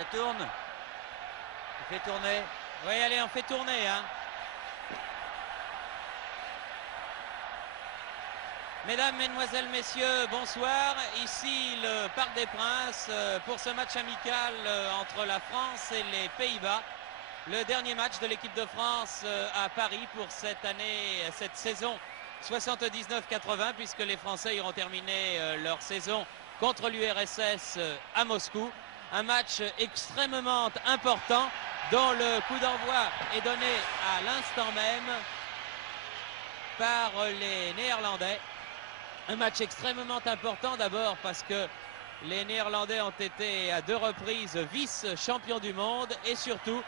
Ça tourne. On fait tourner. Oui, allez, on fait tourner. Hein. Mesdames, Mesdemoiselles, Messieurs, bonsoir. Ici le Parc des Princes pour ce match amical entre la France et les Pays-Bas. Le dernier match de l'équipe de France à Paris pour cette année, cette saison 79-80, puisque les Français iront terminer leur saison contre l'URSS à Moscou. Un match extrêmement important dont le coup d'envoi est donné à l'instant même par les Néerlandais. Un match extrêmement important d'abord parce que les Néerlandais ont été à 2 reprises vice-champions du monde et surtout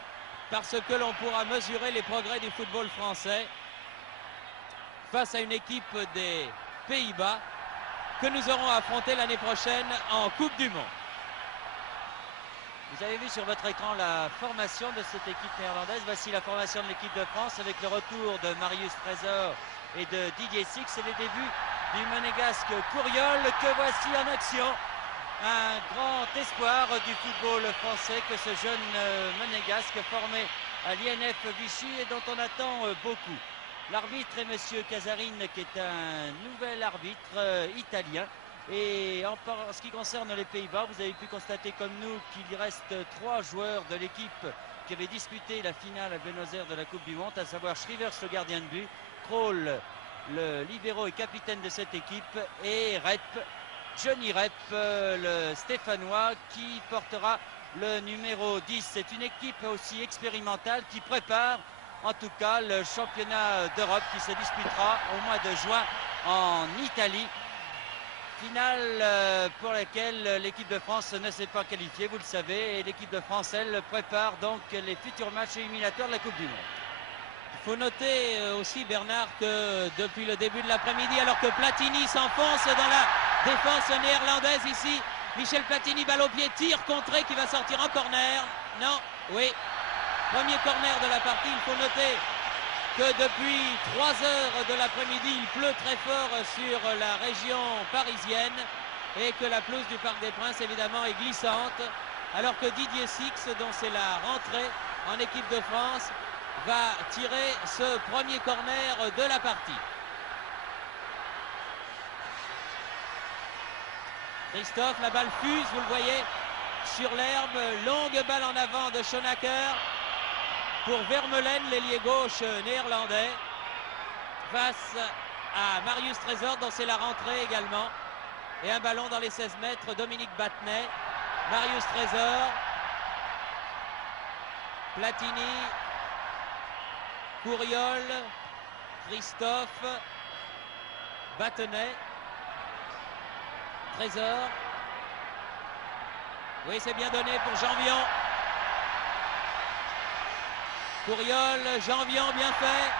parce que l'on pourra mesurer les progrès du football français face à une équipe des Pays-Bas que nous aurons affronté l'année prochaine en Coupe du Monde. Vous avez vu sur votre écran la formation de cette équipe néerlandaise. Voici la formation de l'équipe de France avec le retour de Marius Trésor et de Didier Six et les débuts du monégasque Couriol que voici en action. Un grand espoir du football français que ce jeune monégasque formé à l'INF Vichy et dont on attend beaucoup. L'arbitre est monsieur Casarine qui est un nouvel arbitre italien. Et en ce qui concerne les Pays-Bas, vous avez pu constater comme nous qu'il reste 3 joueurs de l'équipe qui avaient disputé la finale à Buenos Aires de la Coupe du Monde, à savoir Schrivers, le gardien de but, Kroll, le libéro et capitaine de cette équipe, et Rep, Johnny Rep, le Stéphanois, qui portera le numéro 10. C'est une équipe aussi expérimentale qui prépare en tout cas le championnat d'Europe qui se disputera au mois de juin en Italie. Finale pour laquelle l'équipe de France ne s'est pas qualifiée, vous le savez, et l'équipe de France, elle, prépare donc les futurs matchs éliminatoires de la Coupe du Monde. Il faut noter aussi, Bernard, que depuis le début de l'après-midi, alors que Platini s'enfonce dans la défense néerlandaise ici, Michel Platini, balle au pied, tir contré qui va sortir en corner. Non, oui, premier corner de la partie. Il faut noter que depuis 3 heures de l'après-midi, il pleut très fort sur la région parisienne et que la pelouse du Parc des Princes, évidemment, est glissante, alors que Didier Six, dont c'est la rentrée en équipe de France, va tirer ce premier corner de la partie. Christophe, la balle fuse, vous le voyez, sur l'herbe, longue balle en avant de Schoenacker pour Vermeulen, l'ailier gauche néerlandais, face à Marius Trésor, dont c'est la rentrée également. Et un ballon dans les 16 mètres, Dominique Battenet, Marius Trésor, Platini, Couriol, Christophe, Battenet, Trésor. Oui, c'est bien donné pour Janvion. Couriol, Janvion, bien fait.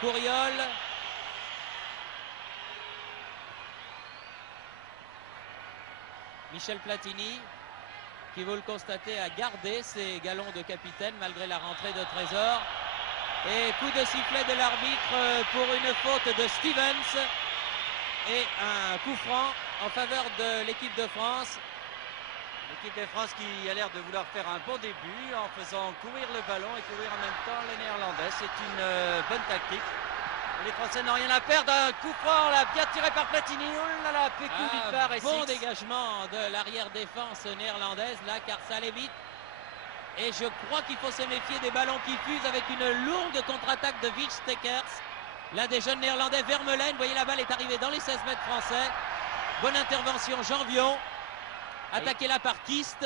Couriol. Michel Platini, qui, vous le constatez, a gardé ses galons de capitaine malgré la rentrée de Trésor. Et coup de sifflet de l'arbitre pour une faute de Stevens. Et un coup franc en faveur de l'équipe de France. L'équipe de France qui a l'air de vouloir faire un bon début en faisant courir le ballon et courir en même temps les Néerlandais. C'est une bonne tactique. Les Français n'ont rien à perdre. Un coup franc là, bien tiré par Platini. Oh là là, Pécou d'une part et bon Six. dégagement de l'arrière-défense néerlandaise là, car ça allait vite. Et je crois qu'il faut se méfier des ballons qui fusent avec une longue contre-attaque de Wijstekers. L'un des jeunes néerlandais, Vermeulen. Vous voyez, la balle est arrivée dans les 16 mètres français. Bonne intervention, Janvion. Attaqué là par Kist.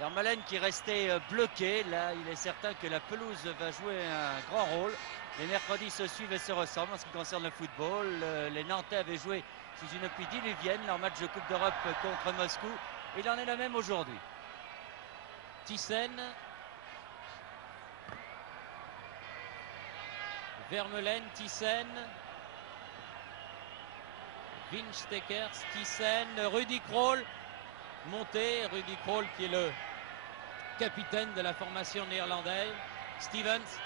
Vermeulen qui restait bloqué. Là, il est certain que la pelouse va jouer un grand rôle. Les mercredis se suivent et se ressemblent en ce qui concerne le football. Les Nantais avaient joué sous une pluie diluvienne leur match de Coupe d'Europe contre Moscou. Il en est la même aujourd'hui. Thyssen. Vermeulen, Thyssen. Wijstekers, Thyssen, Rudy Kroll. Monté, Rudy Kroll qui est le capitaine de la formation néerlandaise. Stevens.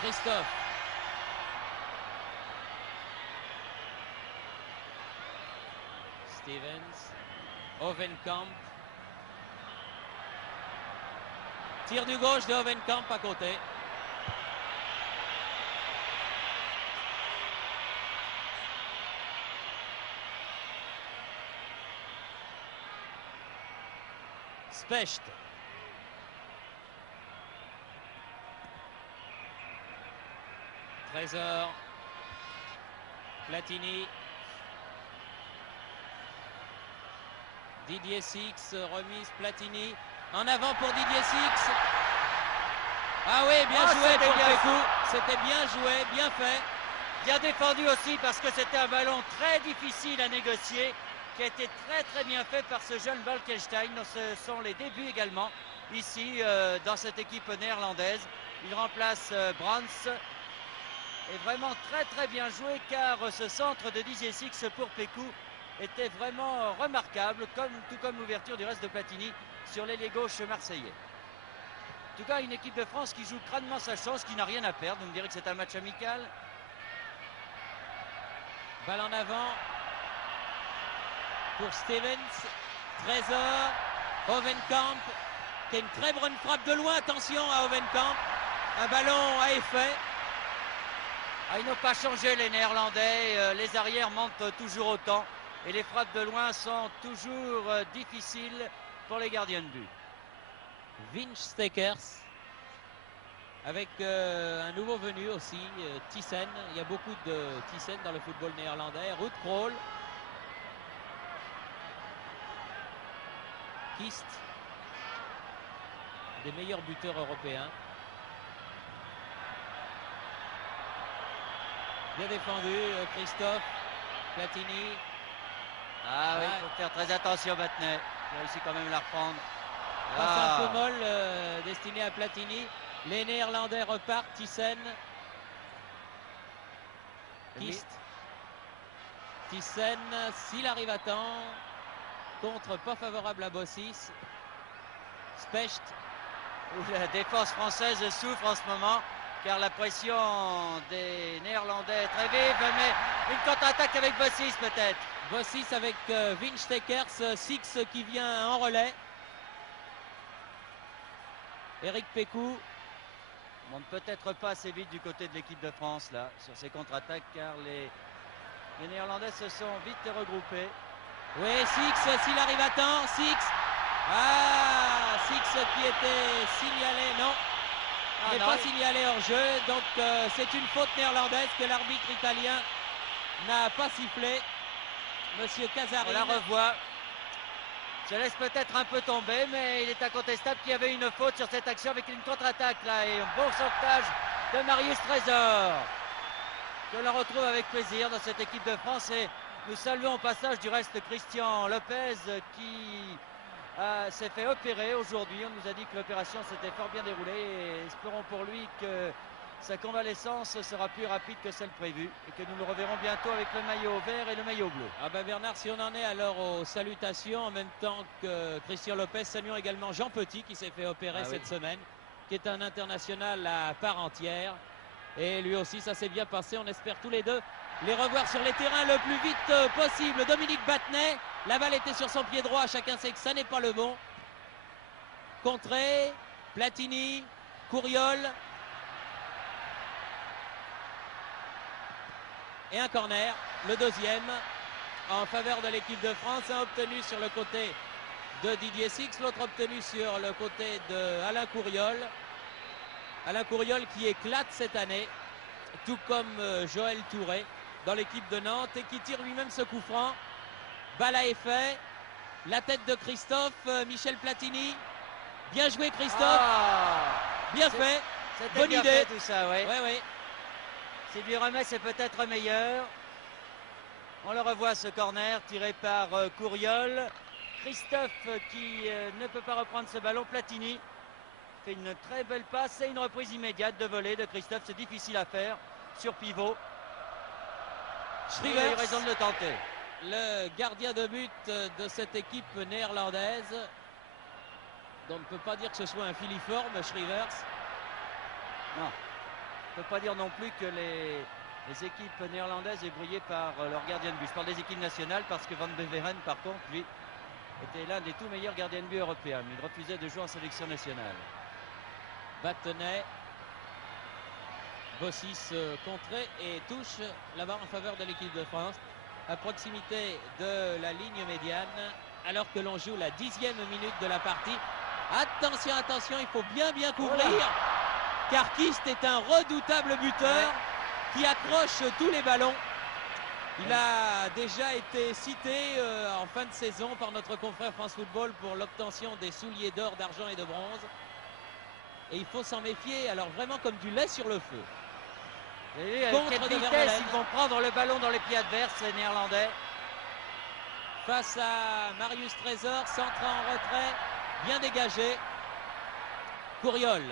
Christophe. Stevens. Hovenkamp. Tir du gauche de Hovenkamp à côté. Specht. Trésor. Platini. Didier Six, remise Platini. En avant pour Didier Six. Ah oui, bien joué pour Pécou. C'était bien joué, bien fait. Bien défendu aussi parce que c'était un ballon très difficile à négocier qui a été très bien fait par ce jeune Bolkestein. Ce sont les débuts également ici dans cette équipe néerlandaise. Il remplace Brands. Et vraiment très bien joué car ce centre de Didier Six pour Pécou était vraiment remarquable, tout comme l'ouverture du reste de Platini sur l'ailier gauche marseillais. En tout cas, une équipe de France qui joue crânement sa chance, qui n'a rien à perdre. Vous me direz que c'est un match amical. Balle en avant pour Stevens. Trésor. Hovenkamp qui a une très bonne frappe de loin. Attention à Hovenkamp. Un ballon à effet. Ils n'ont pas changé les Néerlandais. Les arrières mentent toujours autant. Et les frappes de loin sont toujours difficiles pour les gardiens de but. Winstekers avec un nouveau venu aussi, Thiessen. Il y a beaucoup de Thiessen dans le football néerlandais. Ruud Krol. Kist, des meilleurs buteurs européens. Bien défendu, Christophe. Platini. Ah oui, il faut faire très attention maintenant. Il a réussi quand même à la reprendre. Passe un peu molle destinée à Platini. Les Néerlandais repartent. Thiessen. Kist. Thiessen, s'il arrive à temps. Contre pas favorable à Bossis. Specht. La défense française souffre en ce moment car la pression des Néerlandais est très vive, mais une contre-attaque avec Bossis peut-être. Bossis avec Winstekers, Six qui vient en relais. Eric Pécou. On monte peut-être pas assez vite du côté de l'équipe de France là sur ces contre-attaques car les Néerlandais se sont vite regroupés. Oui, Six, s'il arrive à temps, Six. Ah, Six qui était signalé, non. Il n'est pas signalé hors jeu, donc c'est une faute néerlandaise que l'arbitre italien n'a pas sifflé. Monsieur Casarin. On la revoit. Se laisse peut-être un peu tomber, mais il est incontestable qu'il y avait une faute sur cette action avec une contre-attaque là et un bon sauvetage de Marius Trésor. Que l'on retrouve avec plaisir dans cette équipe de France et nous saluons au passage du reste Christian Lopez qui s'est fait opérer aujourd'hui. On nous a dit que l'opération s'était fort bien déroulée et espérons pour lui que sa convalescence sera plus rapide que celle prévue et que nous le reverrons bientôt avec le maillot vert et le maillot bleu. Ah ben Bernard, si on en est alors aux salutations en même temps que Christian Lopez, saluons également Jean Petit qui s'est fait opérer cette semaine, qui est un international à part entière. Et lui aussi, ça s'est bien passé. On espère tous les deux les revoir sur les terrains le plus vite possible. Dominique Battenet, la balle était sur son pied droit. Chacun sait que ça n'est pas le bon. Contré, Platini, Couriol. Et un corner, le deuxième, en faveur de l'équipe de France. Un obtenu sur le côté de Didier Six, l'autre obtenu sur le côté de Alain Couriol. Alain Couriol qui éclate cette année, tout comme Joël Touré dans l'équipe de Nantes et qui tire lui-même ce coup franc. Balle à effet, la tête de Christophe, Michel Platini. Bien joué Christophe, bien fait, bonne bien idée. Fait, tout ça, ouais. S'il lui remet, c'est peut-être meilleur. On le revoit ce corner tiré par Couriol. Christophe qui ne peut pas reprendre ce ballon. Platini fait une très belle passe et une reprise immédiate de volée de Christophe. C'est difficile à faire sur pivot. Il a eu raison de le tenter. Le gardien de but de cette équipe néerlandaise. Donc on ne peut pas dire que ce soit un filiforme, Schrivers. Non. On ne peut pas dire non plus que les Les équipes néerlandaises est brillées par leur gardien de but. Je parle des équipes nationales parce que Van Beveren, par contre, lui, était l'un des tout meilleurs gardiens de but européens. Mais il refusait de jouer en sélection nationale. Battenay. Bossis contré et touche là-bas en faveur de l'équipe de France. À proximité de la ligne médiane. Alors que l'on joue la 10e minute de la partie. Attention, attention, il faut bien couvrir. Car Kist est un redoutable buteur qui accroche tous les ballons. Il a déjà été cité en fin de saison par notre confrère France Football pour l'obtention des souliers d'or, d'argent et de bronze. Et il faut s'en méfier, alors vraiment comme du lait sur le feu. Et avec quelle vitesse ils vont prendre le ballon dans les pieds adverses, les Néerlandais. Face à Marius Trésor, centre en retrait, bien dégagé. Couriol.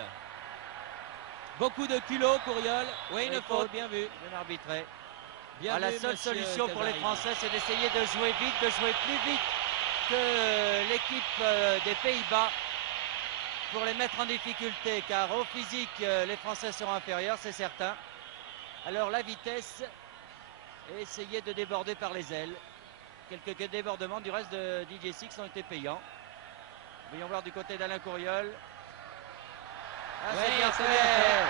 Beaucoup de culot, Couriol. Oui, une faute, bien vu. Bien arbitré. Bien la vu, seule solution pour les Casarini. Français, c'est d'essayer de jouer vite, de jouer plus vite que l'équipe des Pays-Bas pour les mettre en difficulté, car au physique, les Français seront inférieurs, c'est certain. Alors la vitesse, et essayer de déborder par les ailes. Quelques débordements du reste de Didier Six ont été payants. Voyons voir du côté d'Alain Couriol. Ah, Ouais, c'est bien c'est fait. bien fait.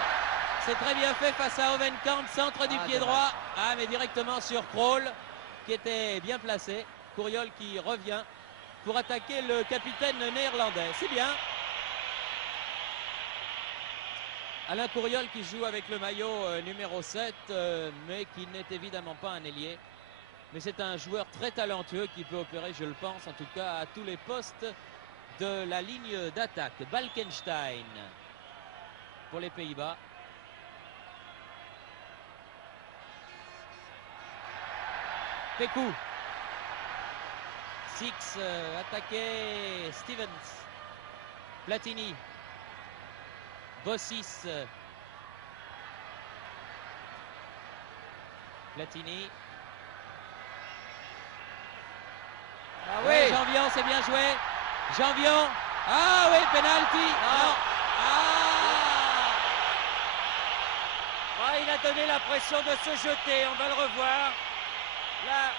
C'est très bien fait face à Ovenkamp, centre du pied dommage. droit. Ah, mais directement sur Krol, qui était bien placé. Couriol qui revient pour attaquer le capitaine néerlandais. C'est bien. Alain Couriol qui joue avec le maillot numéro 7, mais qui n'est évidemment pas un ailier. Mais c'est un joueur très talentueux qui peut opérer, je le pense, en tout cas à tous les postes de la ligne d'attaque. Balkenstein pour les Pays-Bas. Pécou. Six attaqué. Stevens. Platini. Bossis. Platini. Ah Oui, oui, Janvion, c'est bien joué. Janvion. Ah oui, penalty. Non. Ah, il a donné l'impression de se jeter, on va le revoir. Là,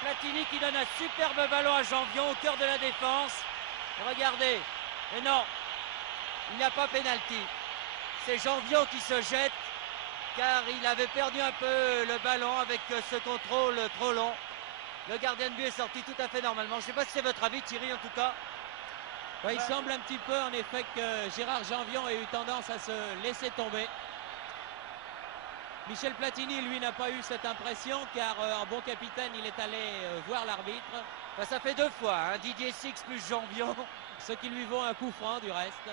Platini qui donne un superbe ballon à Janvion au cœur de la défense. Regardez, et non, il n'y a pas pénalty. C'est Janvion qui se jette, car il avait perdu un peu le ballon avec ce contrôle trop long. Le gardien de but est sorti tout à fait normalement. Je ne sais pas si c'est votre avis, Thierry, en tout cas. Ouais, il semble un petit peu, en effet, que Gérard Janvion ait eu tendance à se laisser tomber. Michel Platini, lui, n'a pas eu cette impression, car en bon capitaine, il est allé voir l'arbitre. Bah, ça fait deux fois, hein, Didier Six plus Janvion. Ce qui lui vaut un coup franc, du reste.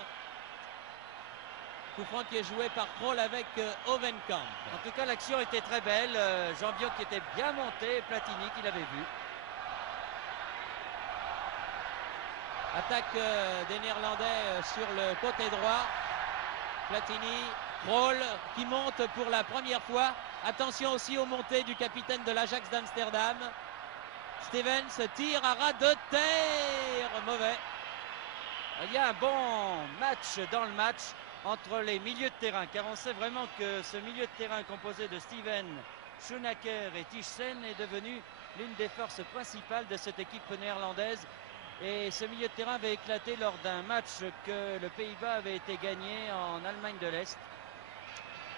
Coup franc qui est joué par Krol avec Ovenkamp. En tout cas, l'action était très belle. Janvion qui était bien monté, et Platini qui l'avait vu. Attaque des Néerlandais sur le côté droit. Platini, Krol qui monte pour la première fois. Attention aussi aux montées du capitaine de l'Ajax d'Amsterdam. Stevens tire à ras de terre. Mauvais. Il y a un bon match dans le match entre les milieux de terrain, car on sait vraiment que ce milieu de terrain composé de Steven, Schoenacker et Tijssen est devenu l'une des forces principales de cette équipe néerlandaise. Et ce milieu de terrain avait éclaté lors d'un match que le Pays-Bas avait été gagné en Allemagne de l'Est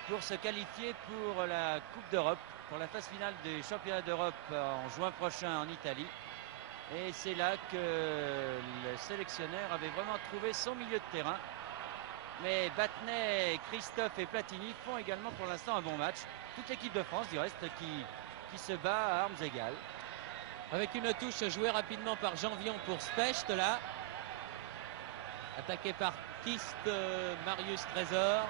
pour se qualifier pour la Coupe d'Europe, pour la phase finale du championnat d'Europe en juin prochain en Italie. Et c'est là que le sélectionneur avait vraiment trouvé son milieu de terrain. Mais Battenay, Christophe et Platini font également pour l'instant un bon match. Toute l'équipe de France du reste qui se bat à armes égales. Avec une touche jouée rapidement par Janvion pour Specht là. Attaqué par Kist, Marius Trésor.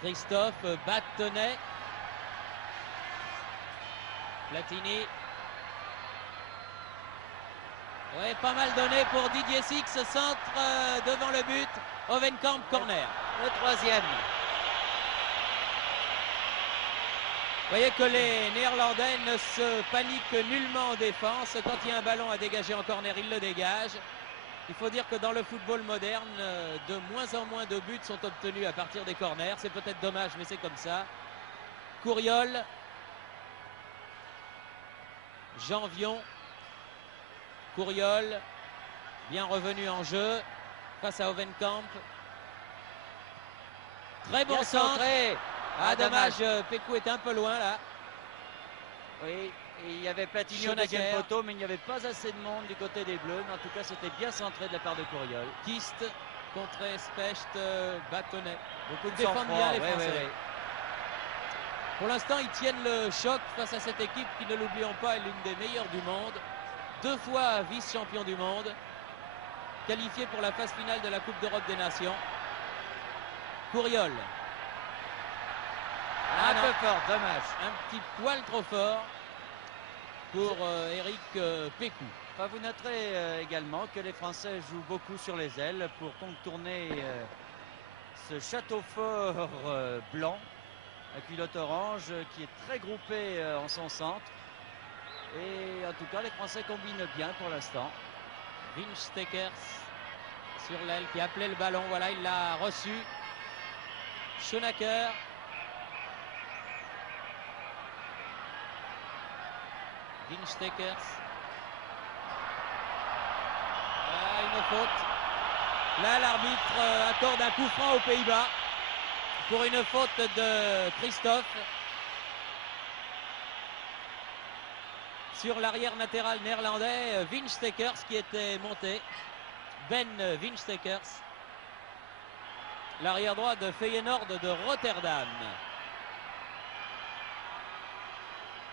Christophe, Battenay. Platini. Ouais, pas mal donné pour Didier Six, centre devant le but. Ovenkamp, corner. Le troisième. Vous voyez que les Néerlandais ne se paniquent nullement en défense. Quand il y a un ballon à dégager en corner, ils le dégagent. Il faut dire que dans le football moderne, de moins en moins de buts sont obtenus à partir des corners. C'est peut-être dommage, mais c'est comme ça. Couriol. Janvion. Couriol. Bien revenu en jeu face à Hovenkamp. Très bon centre. Ah, dommage, Pécou est un peu loin là. Oui, et il y avait Platini au deuxième poteau, mais il n'y avait pas assez de monde du côté des Bleus. Mais en tout cas, c'était bien centré de la part de Couriol. Kist contre Specht, Bâtonnet. Beaucoup de défendent bien les Français. Ouais. Pour l'instant, ils tiennent le choc face à cette équipe qui, ne l'oublions pas, est l'une des meilleures du monde. 2 fois vice-champion du monde. Qualifié pour la phase finale de la Coupe d'Europe des Nations. Couriol. Un peu fort, dommage. Un petit poil trop fort pour Eric Pécou. Enfin, vous noterez également que les Français jouent beaucoup sur les ailes pour contourner ce château fort blanc, à culotte orange, qui est très groupé en son centre. Et en tout cas, les Français combinent bien pour l'instant. Winstekers sur l'aile qui appelait le ballon. Voilà, il l'a reçu. Schoenacker. Winstekers. Une faute. Là, l'arbitre accorde un coup franc aux Pays-Bas pour une faute de Christophe sur l'arrière latéral néerlandais Winstekers qui était monté. Ben Winstekers, l'arrière droit de Feyenoord de Rotterdam.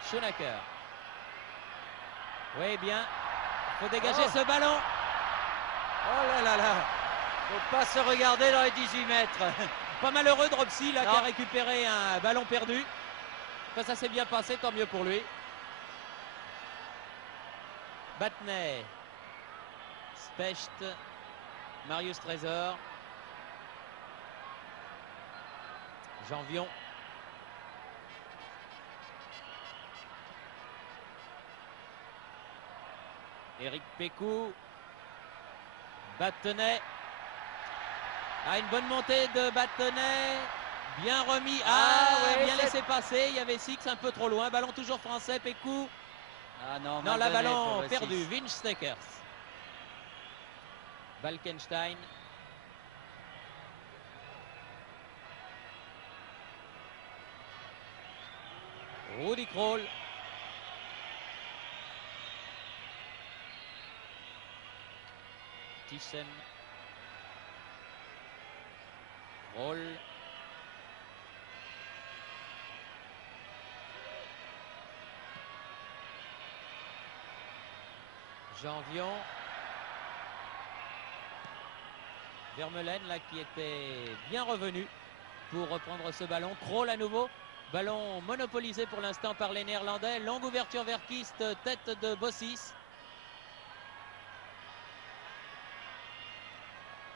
Schoenacker. Oui, bien. Il faut dégager ce ballon. Oh là là là. Faut pas se regarder dans les 18 mètres. Pas malheureux Dropsy là qui a récupéré un ballon perdu. Enfin, ça s'est bien passé, tant mieux pour lui. Battenet. Specht. Marius Trésor. Janvion. Eric Pécou. Battenet. Une bonne montée de Battenet. Bien remis. Ouais, bien laissé passer. Il y avait Six un peu trop loin. Ballon toujours français. Pécou. Non, la ballon perdu. Winstekers. Balkenstein. Rudi Krol. Thyssen. Krol. Janvion. Vermeulen là qui était bien revenu pour reprendre ce ballon. Krol à nouveau. Ballon monopolisé pour l'instant par les Néerlandais. Longue ouverture vers Kist, tête de Bossis.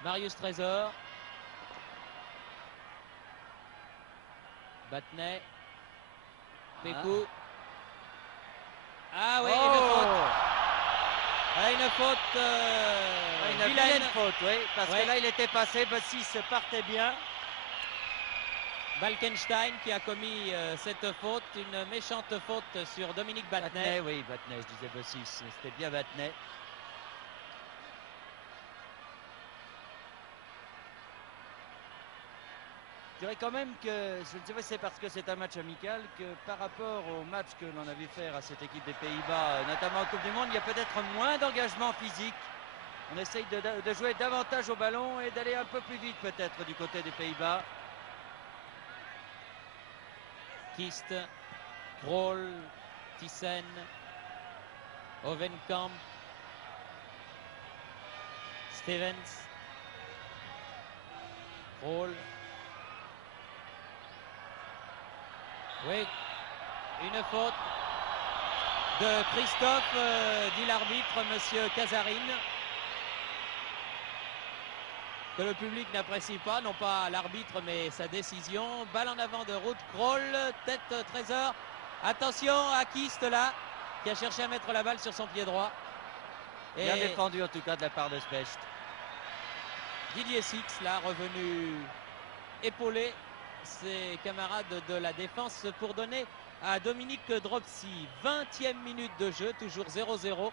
Marius Trésor. Battenet. Pécou. Oui, une faute. Une faute. Une vilaine faute, oui. Parce que là, il était passé. Bossis partait bien. Balkenstein qui a commis cette faute. Une méchante faute sur Dominique Battenet. Oui, Battenet, je disais Bossis. C'était bien Battenet. Je dirais quand même que, je ne sais pas si c'est parce que c'est un match amical, que par rapport au match que l'on a vu faire à cette équipe des Pays-Bas, notamment en Coupe du Monde, il y a peut-être moins d'engagement physique. On essaye de jouer davantage au ballon et d'aller un peu plus vite peut-être du côté des Pays-Bas. Kist, Krol, Thyssen, Hovenkamp, Stevens, Krol. Oui, une faute de Christophe, dit l'arbitre, monsieur Casarine, que le public n'apprécie pas, non pas l'arbitre mais sa décision. Balle en avant de Ruud Krol, tête Trésor. Attention à Kist là, qui a cherché à mettre la balle sur son pied droit. Bien défendu en tout cas de la part de Specht. Didier Six, là, revenu épauler ses camarades de la défense pour donner à Dominique Dropsy. 20e minute de jeu, toujours 0-0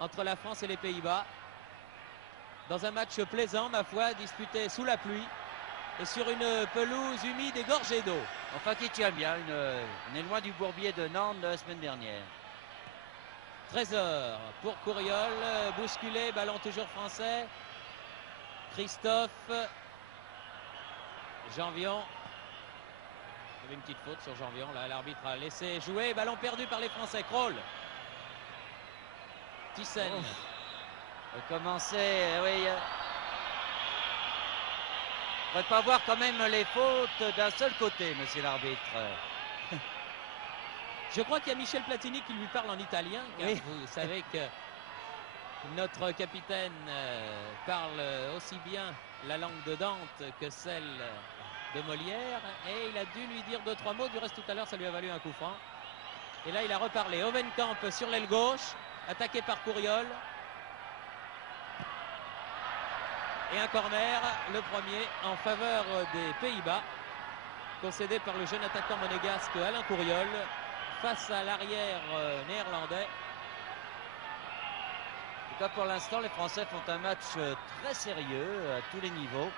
entre la France et les Pays-Bas. Dans un match plaisant, ma foi, disputé sous la pluie et sur une pelouse humide et gorgée d'eau. Enfin, qui tient bien, on est loin du bourbier de Nantes de la semaine dernière. Trésor pour Couriol, bousculé, ballon toujours français. Christophe, Janvion. Il y avait une petite faute sur Janvion, là l'arbitre a laissé jouer, ballon perdu par les Français. Kroll. Thyssen. Commencer, oui. On ne pourrait pas voir quand même les fautes d'un seul côté, monsieur l'arbitre. Je crois qu'il y a Michel Platini qui lui parle en italien, car oui. Vous savez que notre capitaine parle aussi bien la langue de Dante que celle de Molière, et il a dû lui dire 2-3 mots. Du reste, tout à l'heure, ça lui a valu un coup franc. Et là, il a reparlé. Hovenkamp sur l'aile gauche, attaqué par Couriol. Et un corner, le premier en faveur des Pays-Bas, concédé par le jeune attaquant monégasque Alain Couriol face à l'arrière néerlandais. En tout cas, pour l'instant, les Français font un match très sérieux à tous les niveaux,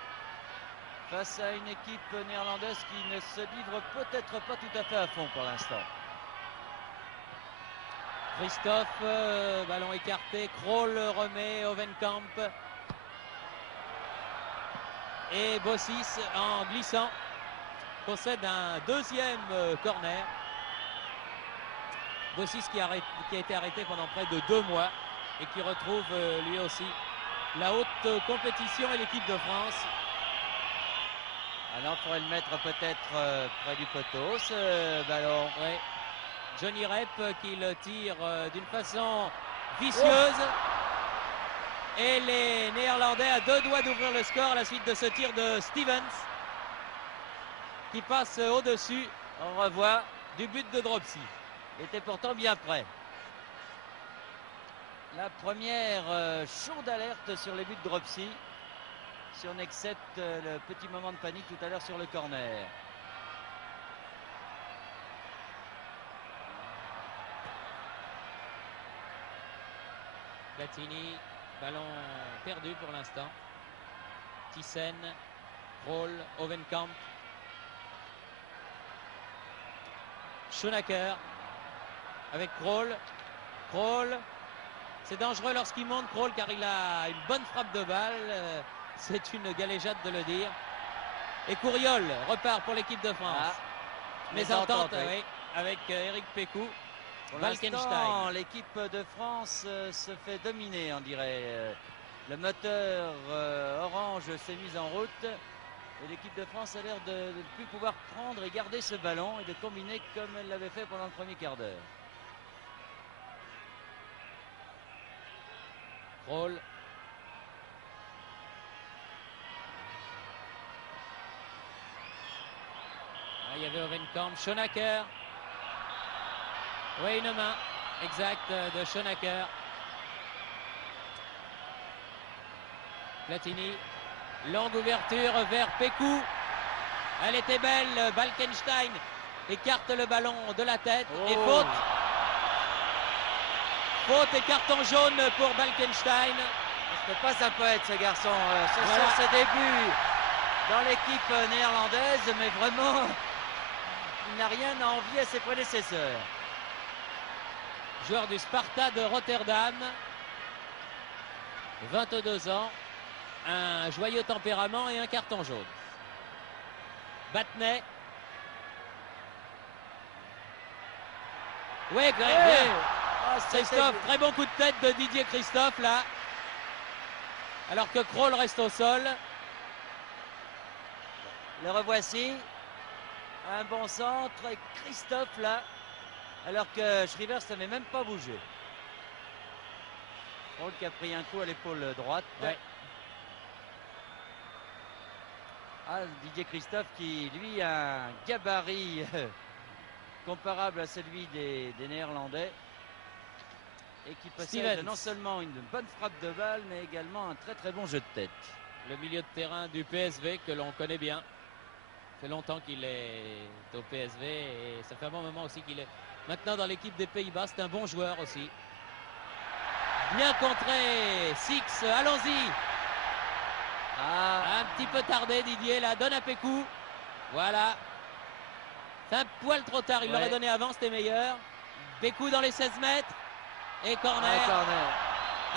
face à une équipe néerlandaise qui ne se livre peut-être pas tout à fait à fond pour l'instant. Christophe, ballon écarté, Kroll remet, Hovenkamp. Et Bossis, en glissant, possède un deuxième corner. Bossis qui a été arrêté pendant près de 2 mois et qui retrouve lui aussi la haute compétition et l'équipe de France. Alors, on pourrait le mettre peut-être près du poteau, ce ballon. Oui. Johnny Rep qui le tire d'une façon vicieuse. Et les Néerlandais à 2 doigts d'ouvrir le score à la suite de ce tir de Stevens qui passe au-dessus. On revoit du but de Dropsy. Il était pourtant bien près. La première chaude alerte sur les buts de Dropsy, si on accepte le petit moment de panique tout à l'heure sur le corner. Platini, ballon perdu pour l'instant. Thyssen, Kroll, Hovenkamp. Schoenacker avec Kroll. Kroll, c'est dangereux lorsqu'il monte Kroll car il a une bonne frappe de balle. C'est une galéjade de le dire. Et Couriol repart pour l'équipe de France. Mésentente, oui, avec Eric Pécou. Pour l'instant, l'équipe de France se fait dominer, on dirait. Le moteur orange s'est mis en route. Et l'équipe de France a l'air de ne plus pouvoir prendre et garder ce ballon et de combiner comme elle l'avait fait pendant le premier quart d'heure. Kroll. Il y avait Hovenkamp, Schoenacker. Oui, une main exacte de Schoenacker. Platini, longue ouverture vers Pécou. Elle était belle, Balkenstein écarte le ballon de la tête et faute. Faute et carton jaune pour Balkenstein. Ce n'est pas un poète ce garçon, sur ses débuts dans l'équipe néerlandaise, mais vraiment, il n'a rien à envier à ses prédécesseurs. Joueur du Sparta de Rotterdam, 22 ans, un joyeux tempérament et un carton jaune. Battenet. Oui, Christophe, très bon coup de tête de Didier Christophe là. Alors que Kroll reste au sol. Le revoici. Un bon centre et Christophe là. Alors que Schrivers ne savait même pas bouger. Kroll qui a pris un coup à l'épaule droite. Ouais. Didier Christophe qui lui a un gabarit comparable à celui des Néerlandais et qui possède non seulement une bonne frappe de balle mais également un très très bon jeu de tête. le milieu de terrain du PSV que l'on connaît bien. Ça fait longtemps qu'il est au PSV et ça fait un bon moment aussi qu'il est maintenant dans l'équipe des Pays-Bas. C'est un bon joueur aussi. Bien contré, Six, allons-y. Un petit peu tardé Didier, là, donne à Pécou. Voilà. C'est un poil trop tard, il l'aurait donné avant, c'était meilleur. Pécou dans les 16 mètres. Et corner.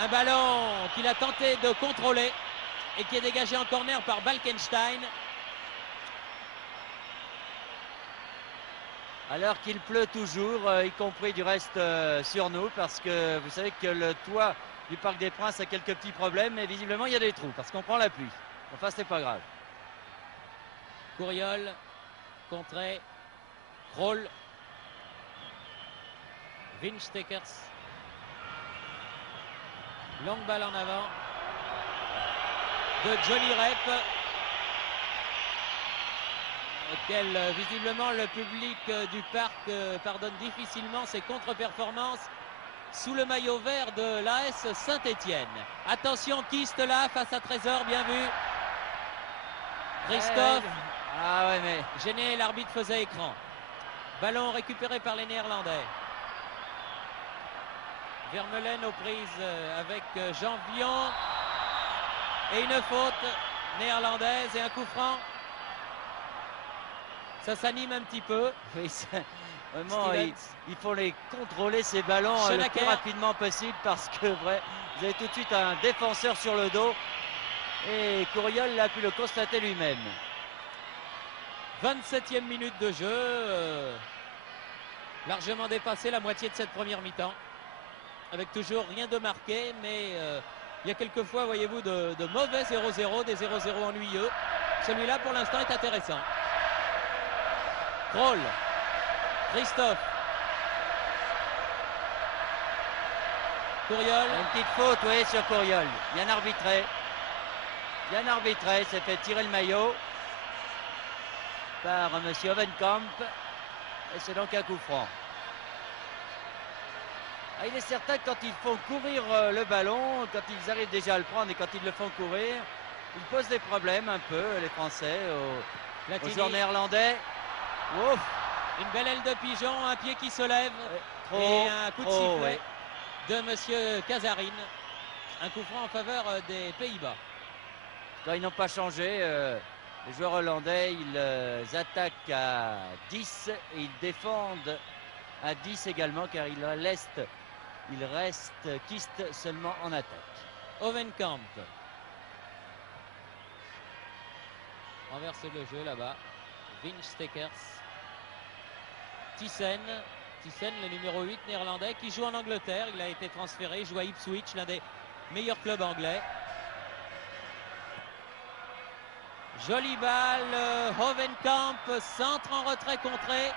Un ballon qu'il a tenté de contrôler et qui est dégagé en corner par Balkenstein. Alors qu'il pleut toujours, y compris du reste sur nous, parce que vous savez que le toit du Parc des Princes a quelques petits problèmes, mais visiblement il y a des trous, parce qu'on prend la pluie. Enfin, c'est pas grave. Courriol, contré, Krol, Winstekers. Longue balle en avant de Johnny Rep, auquel visiblement le public du parc pardonne difficilement ses contre-performances sous le maillot vert de l'AS Saint-Étienne. Attention, Kist là face à Trésor, bien vu. Christophe, mais gêné, l'arbitre faisait écran. Ballon récupéré par les Néerlandais. Vermeulen aux prises avec Jean Vion. Et une faute néerlandaise et un coup franc. Ça s'anime un petit peu. Oui, vraiment, il faut les contrôler ces ballons le plus rapidement possible parce que vous avez tout de suite un défenseur sur le dos. Et Courriol a pu le constater lui-même. 27e minute de jeu. Largement dépassé la moitié de cette première mi-temps. Avec toujours rien de marqué, mais il y a quelquefois, voyez-vous, de mauvais 0-0, des 0-0 ennuyeux. Celui-là, pour l'instant, est intéressant. Krol, Christophe. Courriol. Une petite faute, oui, sur Courriol. Bien arbitré. Bien arbitré, s'est fait tirer le maillot par M. Hovenkamp. Et c'est donc un coup franc. Il est certain que quand ils font courir le ballon, quand ils arrivent déjà à le prendre et quand ils le font courir, ils posent des problèmes un peu, les Français, aux joueurs néerlandais. Ouf. Une belle aile de pigeon, un pied qui se lève et un coup de sifflet de Monsieur Casarine. Un coup franc en faveur des Pays-Bas. Quand ils n'ont pas changé, les joueurs hollandais, ils attaquent à 10 et ils défendent à 10 également car il reste Kist seulement en attaque. Hovenkamp renverse le jeu là-bas. Winstekers. Thyssen, le numéro 8 néerlandais qui joue en Angleterre. Il a été transféré, il joue à Ipswich, l'un des meilleurs clubs anglais. Jolie balle, Hovenkamp, centre en retrait contré.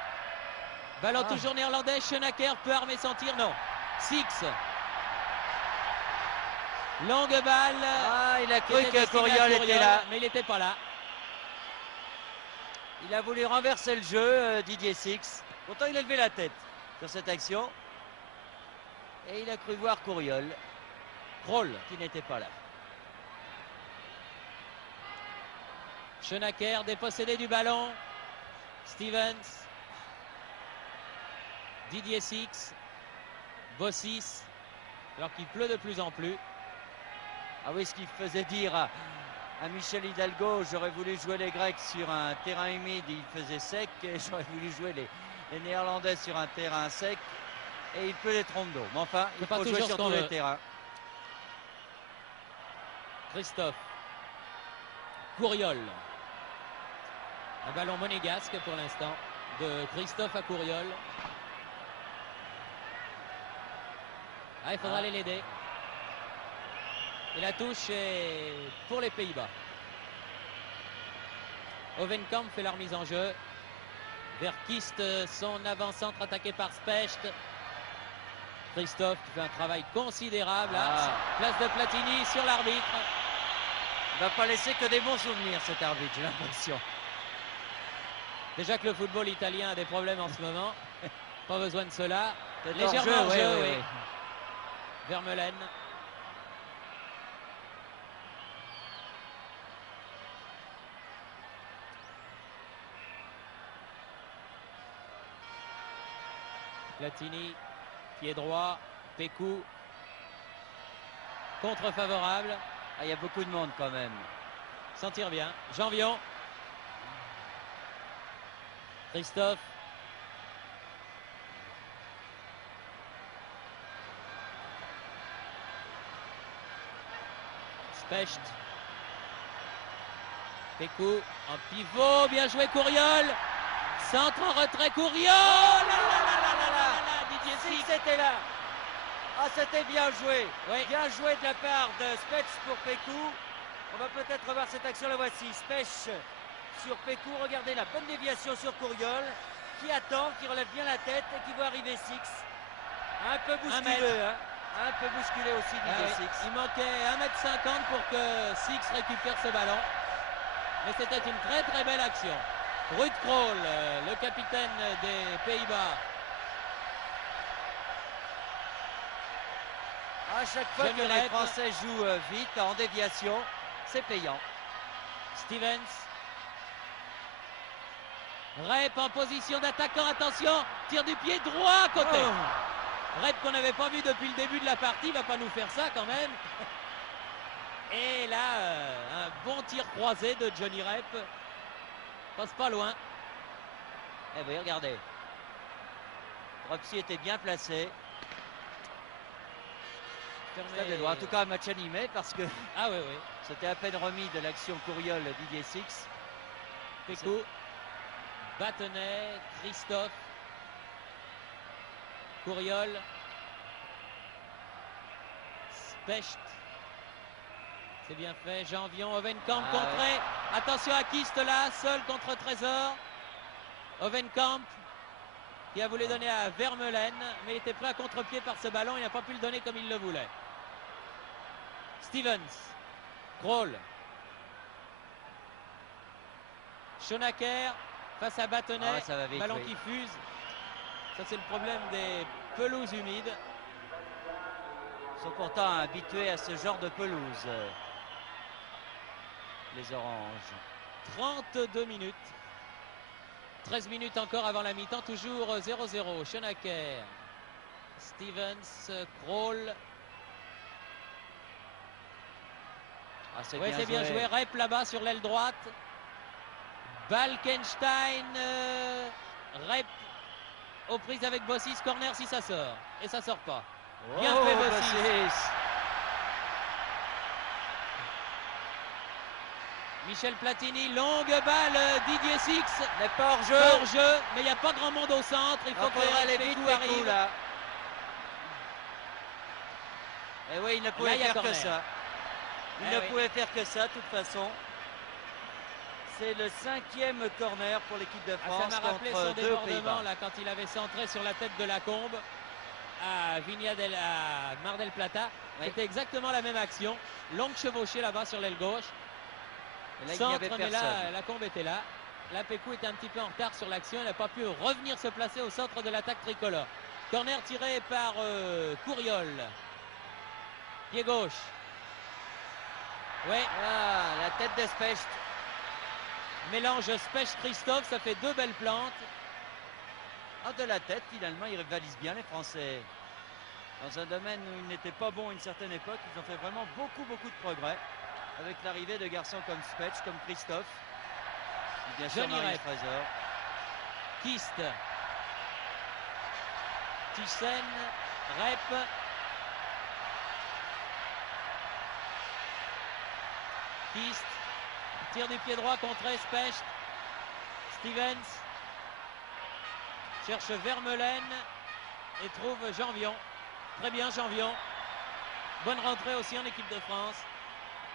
Ballon toujours néerlandais, Schoenaker peut armer son tir, non. Six. Longue balle. Il a cru que Courriol était là. Mais il n'était pas là. Il a voulu renverser le jeu, Didier Six. Pourtant, il a levé la tête sur cette action. Et il a cru voir Courriol. Krol qui n'était pas là. Schoenaker dépossédé du ballon. Stevens. Didier Six. Bossis. Alors qu'il pleut de plus en plus. Ah oui, ce qu'il faisait dire à Michel Hidalgo, j'aurais voulu jouer les Grecs sur un terrain humide, il faisait sec, et j'aurais voulu jouer les Néerlandais sur un terrain sec, et il pleut des trompes d'eau. Mais enfin, il faut jouer sur tous les terrains. Christophe. Courriol. Un ballon monégasque pour l'instant de Christophe à Courriol. Il faudra aller l'aider. Et la touche est pour les Pays-Bas. Hovenkamp fait la remise en jeu. Vers Kist, son avant-centre attaqué par Specht. Christophe qui fait un travail considérable. Place de Platini sur l'arbitre. Il ne va pas laisser que des bons souvenirs cet arbitre, j'ai l'impression. Déjà que le football italien a des problèmes en ce moment. Pas besoin de cela. Légèrement hors jeu, oui. Vermeulen. Platini, pied droit, Pécou, contre favorable. Ah, il y a beaucoup de monde quand même. S'en tire bien. Janvion. Christophe. Specht. Pécou en pivot. Bien joué Couriol. Centre en retrait Couriol. Didier Six était là. Ah, c'était bien joué. Oui. Bien joué de la part de Spech pour Pécou. On va peut-être revoir cette action, la voici. Spech sur Pécou. Regardez la bonne déviation sur Couriol, qui attend, qui relève bien la tête et qui voit arriver Six. Un peu bousculé, hein. Un peu bousculé aussi Didier Six. Il manquait 1,50 m pour que Six récupère ce ballon. Mais c'était une très très belle action. Ruud Krol, le capitaine des Pays-Bas. À chaque fois que les Français jouent vite, en déviation, c'est payant. Stevens. Rep en position d'attaquant, attention, tir du pied droit à côté. Rep qu'on n'avait pas vu depuis le début de la partie, va pas nous faire ça quand même. Et là, un bon tir croisé de Johnny Rep. Passe pas loin. Eh bien, regardez. Dropsy était bien placé. En tout cas, un match animé parce que c'était à peine remis de l'action Couriol Didier Six. Pécou, Battenet, Christophe, Couriol, Specht. C'est bien fait. Janvion, Ovenkamp contré. Attention à Kist là, seul contre Trésor. Ovenkamp qui a voulu donner à Vermeulen, mais il était pris à contre-pied par ce ballon. Il n'a pas pu le donner comme il le voulait. Stevens, Krol, Schonacker face à Battenet, ballon qui fuse. Ça c'est le problème des pelouses humides. Ils sont pourtant habitués à ce genre de pelouse, les Oranges. 32 minutes. 13 minutes encore avant la mi-temps, toujours 0-0. Schonacker, Stevens, Krol. Ah, c'est bien joué. Rep là-bas sur l'aile droite. Balkenstein. Rep aux prises avec Bossis. Corner si ça sort. Et ça sort pas. Bien fait Bossis. Michel Platini, longue balle, Didier Six. Mais pas hors-jeu. Hors-jeu, mais il n'y a pas grand monde au centre. Il faut que Pécou arrive. Là. Et oui, il ne pouvait faire que ça. Il ne pouvait faire que ça, de toute façon. C'est le 5e corner pour l'équipe de France. Ça m'a rappelé son débordement là, quand il avait centré sur la tête de Lacombe à Mar del Plata. C'était exactement la même action. Longue chevauchée là-bas sur l'aile gauche. Là, centre, mais là, Lacombe était là. Là, Pécou était un petit peu en retard sur l'action. Il n'a pas pu revenir se placer au centre de l'attaque tricolore. Corner tiré par Couriol. Pied gauche. La tête de Specht. Mélange Specht-Christophe, ça fait deux belles plantes. De la tête, finalement, ils rivalisent bien, les Français. Dans un domaine où ils n'étaient pas bons à une certaine époque, ils ont fait vraiment beaucoup de progrès. Avec l'arrivée de garçons comme Specht, comme Christophe. Et bien sûr, Marius Trésor. Kist. Thyssen. Rep. Kist. Tir du pied droit contre Specht. Stevens. Cherche Vermeulen. Et trouve Janvion. Très bien Janvion. Bonne rentrée aussi en équipe de France.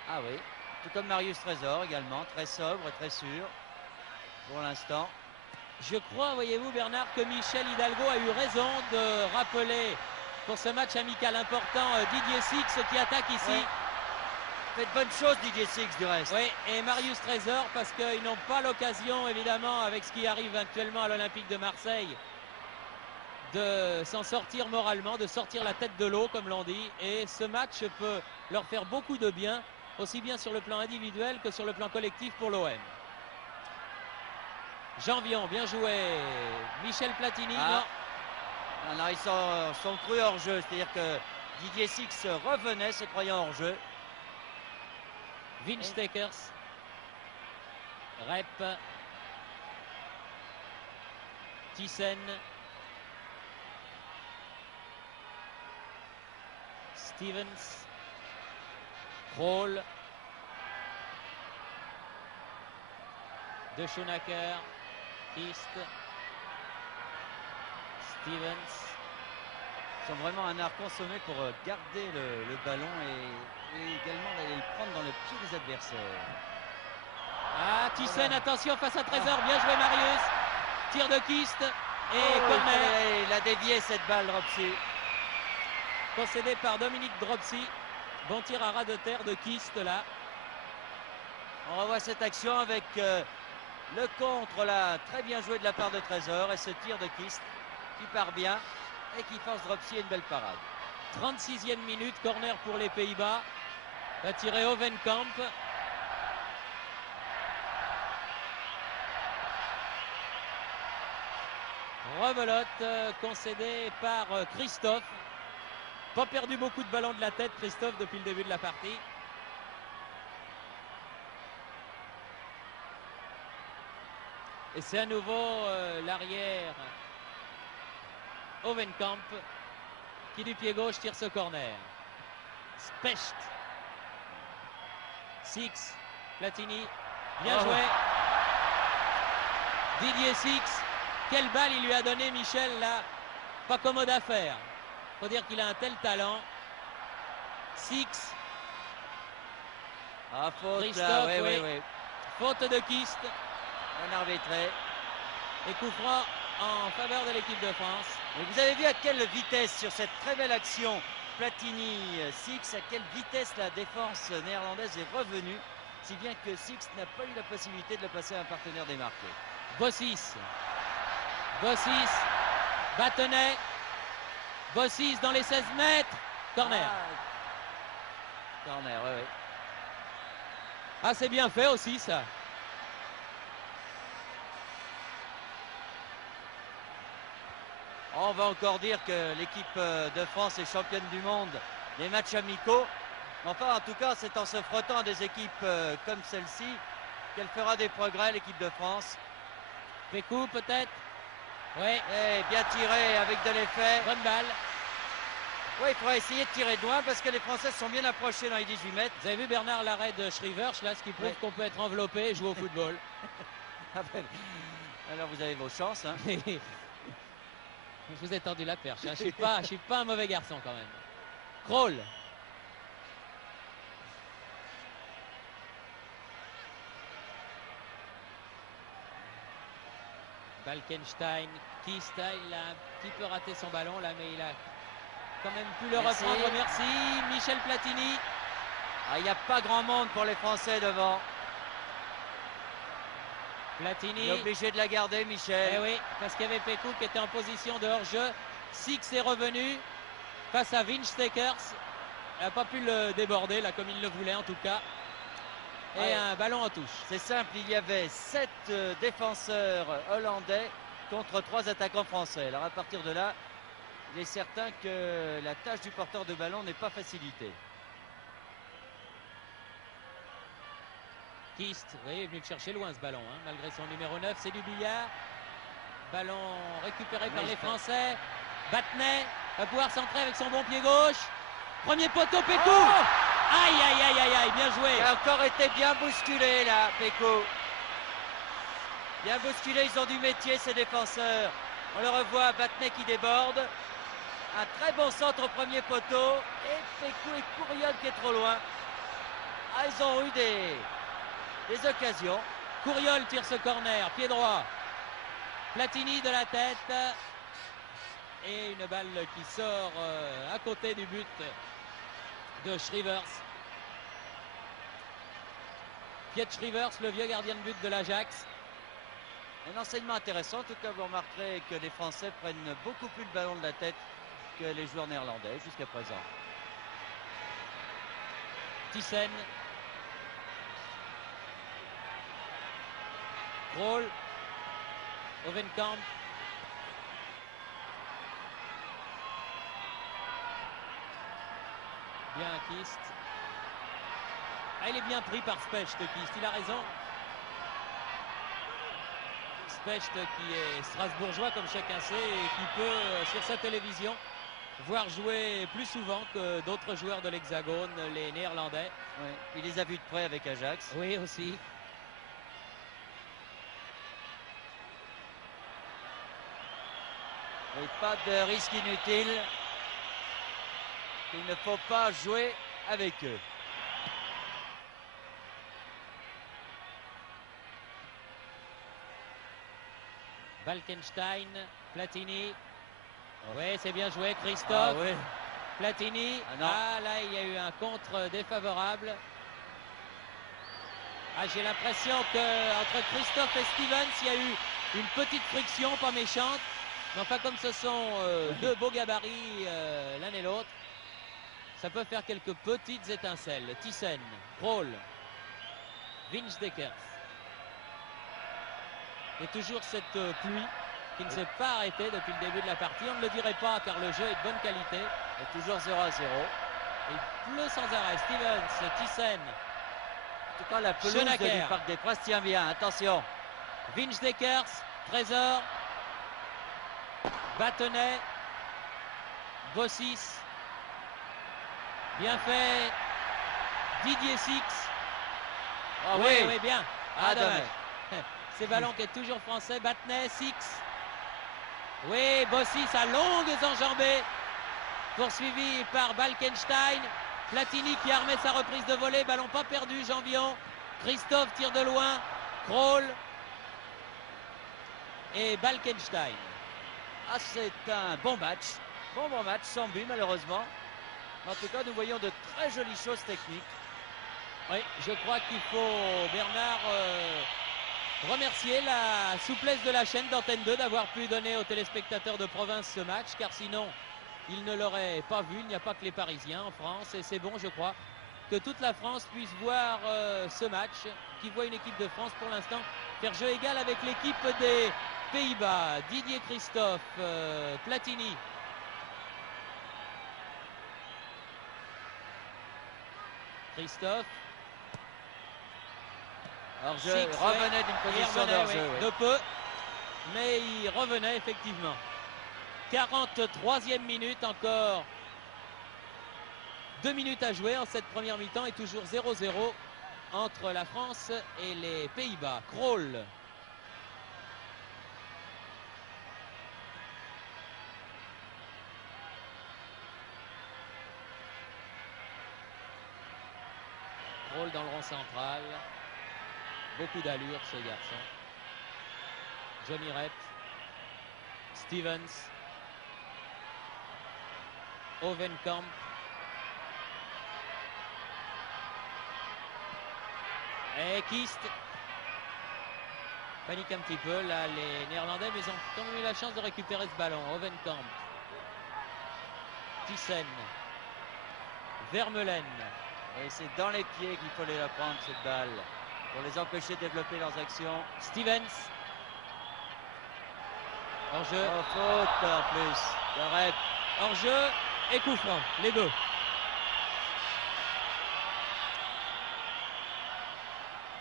Ah oui, tout comme Marius Trésor également, très sobre, très sûr pour l'instant. Je crois, voyez-vous Bernard, que Michel Hidalgo a eu raison de rappeler pour ce match amical important Didier Six qui attaque ici. Fait de bonnes choses Didier Six du reste. Oui, et Marius Trésor parce qu'ils n'ont pas l'occasion évidemment avec ce qui arrive actuellement à l'Olympique de Marseille de s'en sortir moralement, de sortir la tête de l'eau comme l'on dit. Et ce match peut leur faire beaucoup de bien, aussi bien sur le plan individuel que sur le plan collectif pour l'OM. Janvion, bien joué. Michel Platini, non. Alors, ils sont crus hors jeu, c'est-à-dire que Didier Six revenait se croyant hors jeu. Winstekers. Rep. Thyssen. Stevens. Krol. De Schoenacker. Kist. Stevens. Ils sont vraiment un art consommé pour garder le ballon et également d'aller le prendre dans le pied des adversaires. Ah, Thyssen, attention face à Trésor. Bien joué, Marius. Tir de Kist. Et corner. Il a dévié cette balle, Dropsy. Concédé par Dominique Dropsy. Bon tir à ras de terre de Kist là. On revoit cette action avec le contre là, très bien joué de la part de Trésor et ce tir de Kist qui part bien et qui force Dropsy à une belle parade. 36e minute, corner pour les Pays-Bas. Va tirer Hovenkamp. Rebelote concédé par Christophe. Pas perdu beaucoup de ballons de la tête, Christophe, depuis le début de la partie. Et c'est à nouveau l'arrière Hovenkamp qui du pied gauche tire ce corner. Specht. Six. Platini. Bien joué. Didier Six. Quelle balle il lui a donné, Michel, là. Pas commode à faire. Faut dire qu'il a un tel talent. Six. Ah, faute Christophe, là, oui. Faute de Kist. On arbitré. Et coup franc en faveur de l'équipe de France. Et vous avez vu à quelle vitesse sur cette très belle action Platini Six, à quelle vitesse la défense néerlandaise est revenue, si bien que Six n'a pas eu la possibilité de le passer à un partenaire démarqué. Bossis. Bossis. Battenet. Bossis dans les 16 mètres. Corner. Corner, oui. Ah, c'est bien fait aussi, ça. On va encore dire que l'équipe de France est championne du monde des matchs amicaux. Enfin, en tout cas, c'est en se frottant à des équipes comme celle-ci qu'elle fera des progrès, l'équipe de France. Pécou, peut-être. Oui. Et bien tiré avec de l'effet. Bonne balle. Oui, il faudra essayer de tirer de loin parce que les Français sont bien approchés dans les 18 mètres. Vous avez vu Bernard l'arrêt de Schrivers, là, ce qui prouve qu'on peut être enveloppé et jouer au football. Alors vous avez vos chances. Hein. Je vous ai tendu la perche. Hein. Je suis pas un mauvais garçon quand même. Krol. Balkenstein. Kist, il a un petit peu raté son ballon là, mais il a quand même pu le reprendre. Merci. Michel Platini. Ah, il n'y a pas grand monde pour les Français devant. Platini. Il est obligé de la garder, Michel. Eh oui, parce qu'il y avait Pécou qui était en position de hors-jeu. Six est revenu face à Winstekers. Il n'a pas pu le déborder, là, comme il le voulait en tout cas. Et un ballon en touche. C'est simple, il y avait 7 défenseurs hollandais contre 3 attaquants français. Alors à partir de là, il est certain que la tâche du porteur de ballon n'est pas facilitée. Kist, vous voyez, il est venu le chercher loin ce ballon, hein, malgré son numéro 9, c'est du billard. Ballon récupéré par les Français. Battenet va pouvoir centrer avec son bon pied gauche. Premier poteau, Pécou. Aïe, aïe, aïe, aïe, aïe, bien joué. Il a encore été bien bousculé là, Pécou. Bien bousculé, ils ont du métier ces défenseurs. On le revoit, Battenet qui déborde. Un très bon centre au premier poteau. Et Pécou et Courriol qui est trop loin. Ah, ils ont eu des occasions. Courriol tire ce corner, pied droit. Platini de la tête. Et une balle qui sort à côté du but de Schrivers. Piet Schrivers, le vieux gardien de but de l'Ajax. Un enseignement intéressant. En tout cas, vous remarquerez que les Français prennent beaucoup plus le ballon de la tête que les joueurs néerlandais jusqu'à présent. Thyssen. Krol. Hovenkamp. Bien Kist. Ah, il est bien pris par Specht, Kist. Il a raison. Specht qui est strasbourgeois comme chacun sait et qui peut sur sa télévision voir jouer plus souvent que d'autres joueurs de l'Hexagone, les Néerlandais. Ouais, il les a vus de près avec Ajax. Oui, aussi. Et pas de risque inutile. Il ne faut pas jouer avec eux. Balkenstein, Platini. Oui, c'est bien joué, Ah, Christophe. ouais. Platini. Ah, non. Ah, là, il y a eu un contre défavorable. Ah, j'ai l'impression qu'entre Christophe et Stevens, il y a eu une petite friction, pas méchante. Mais enfin, comme ce sont deux beaux gabarits l'un et l'autre, ça peut faire quelques petites étincelles. Thyssen, Krol, Vince Deckers. Et toujours cette pluie qui ne s'est pas arrêtée depuis le début de la partie. On ne le dirait pas car le jeu est de bonne qualité. Et toujours 0-0. Il pleut sans arrêt. Stevens, Thyssen. En tout cas, la pelouse Schoenacker. du Parc des Princes tient bien. Attention. Vince Deckers, Trésor, Bâtonnet, Bossis. Bien fait. Didier Six. Ah oui, oui, bien. Ah, dommage. C'est ballon qui est toujours français. Bâtonnet, Six. Oui, Bossis à longues enjambées. Poursuivi par Balkenstein. Platini qui a armé sa reprise de volée. Ballon pas perdu, Janvion. Christophe tire de loin. Krol. Et Balkenstein. Ah, c'est un bon match. Bon match, sans but malheureusement. En tout cas, nous voyons de très jolies choses techniques. Oui, je crois qu'il faut, Bernard, remercier la souplesse de la chaîne d'Antenne 2 d'avoir pu donner aux téléspectateurs de province ce match, car sinon, ils ne l'auraient pas vu. Il n'y a pas que les Parisiens en France, et c'est bon, je crois, que toute la France puisse voir ce match, qui voit une équipe de France pour l'instant faire jeu égal avec l'équipe des Pays-Bas. Didier Christophe, Platini. Christophe. Alors je Six, revenais d'une position de hors-jeu. de peu, mais il revenait effectivement. 43e minute, encore 2 minutes à jouer en cette première mi-temps et toujours 0-0 entre la France et les Pays-Bas. Krol. Krol dans le rond central. Beaucoup d'allure ce garçon. Johnny Rep. Stevens. Ovenkamp. Et Kist. Panique un petit peu là les Néerlandais, mais ils ont quand même eu la chance de récupérer ce ballon. Ovenkamp. Thyssen. Vermeulen. Et c'est dans les pieds qu'il faut la prendre cette balle pour les empêcher de développer leurs actions. Stevens. Hors-jeu. Oh, faute en plus. Le Rep. Hors-jeu et coup franc, les deux.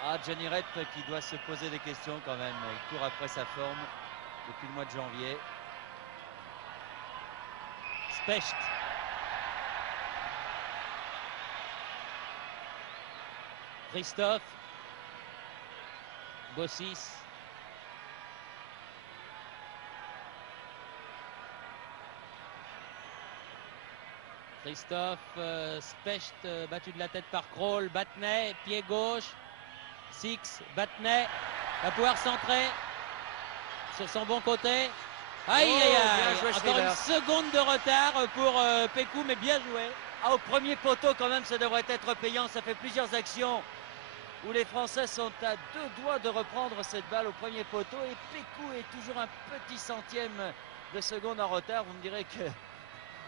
Ah, Johnny Rep qui doit se poser des questions quand même. Il court après sa forme depuis le mois de janvier. Specht. Christophe. Bossis. Christophe. Specht battu de la tête par Krol. Bâtonnet, pied gauche. Six. Bâtonnet va pouvoir centrer sur son bon côté. Aïe, Oh, aïe, bien aïe. joué, Encore Schreiber. une seconde de retard pour Pécou, mais bien joué. Ah, au premier poteau quand même, ça devrait être payant. Ça fait plusieurs actions où les Français sont à 2 doigts de reprendre cette balle au premier poteau. Et Pécou est toujours un petit centième de seconde en retard. Vous me direz que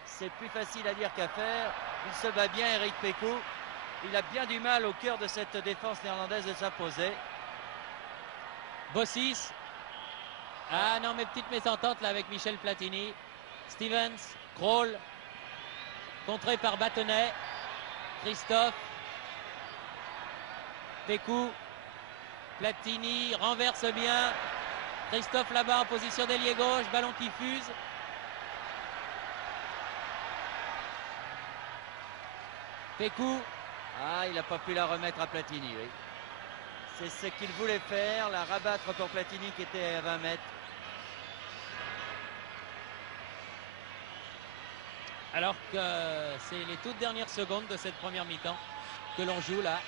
c'est plus facile à dire qu'à faire. Il se bat bien, Eric Pécou. Il a bien du mal au cœur de cette défense néerlandaise de s'imposer. Bossis. Ah non, mes petites mésententes là avec Michel Platini. Stevens, Krol, contré par Bâtonnet. Christophe. Pécou. Platini renverse bien. Christophe là-bas en position d'ailier gauche. Ballon qui fuse. Pécou. Ah, il n'a pas pu la remettre à Platini, oui. C'est ce qu'il voulait faire, la rabattre pour Platini qui était à 20 mètres. Alors que c'est les toutes dernières secondes de cette première mi-temps que l'on joue là.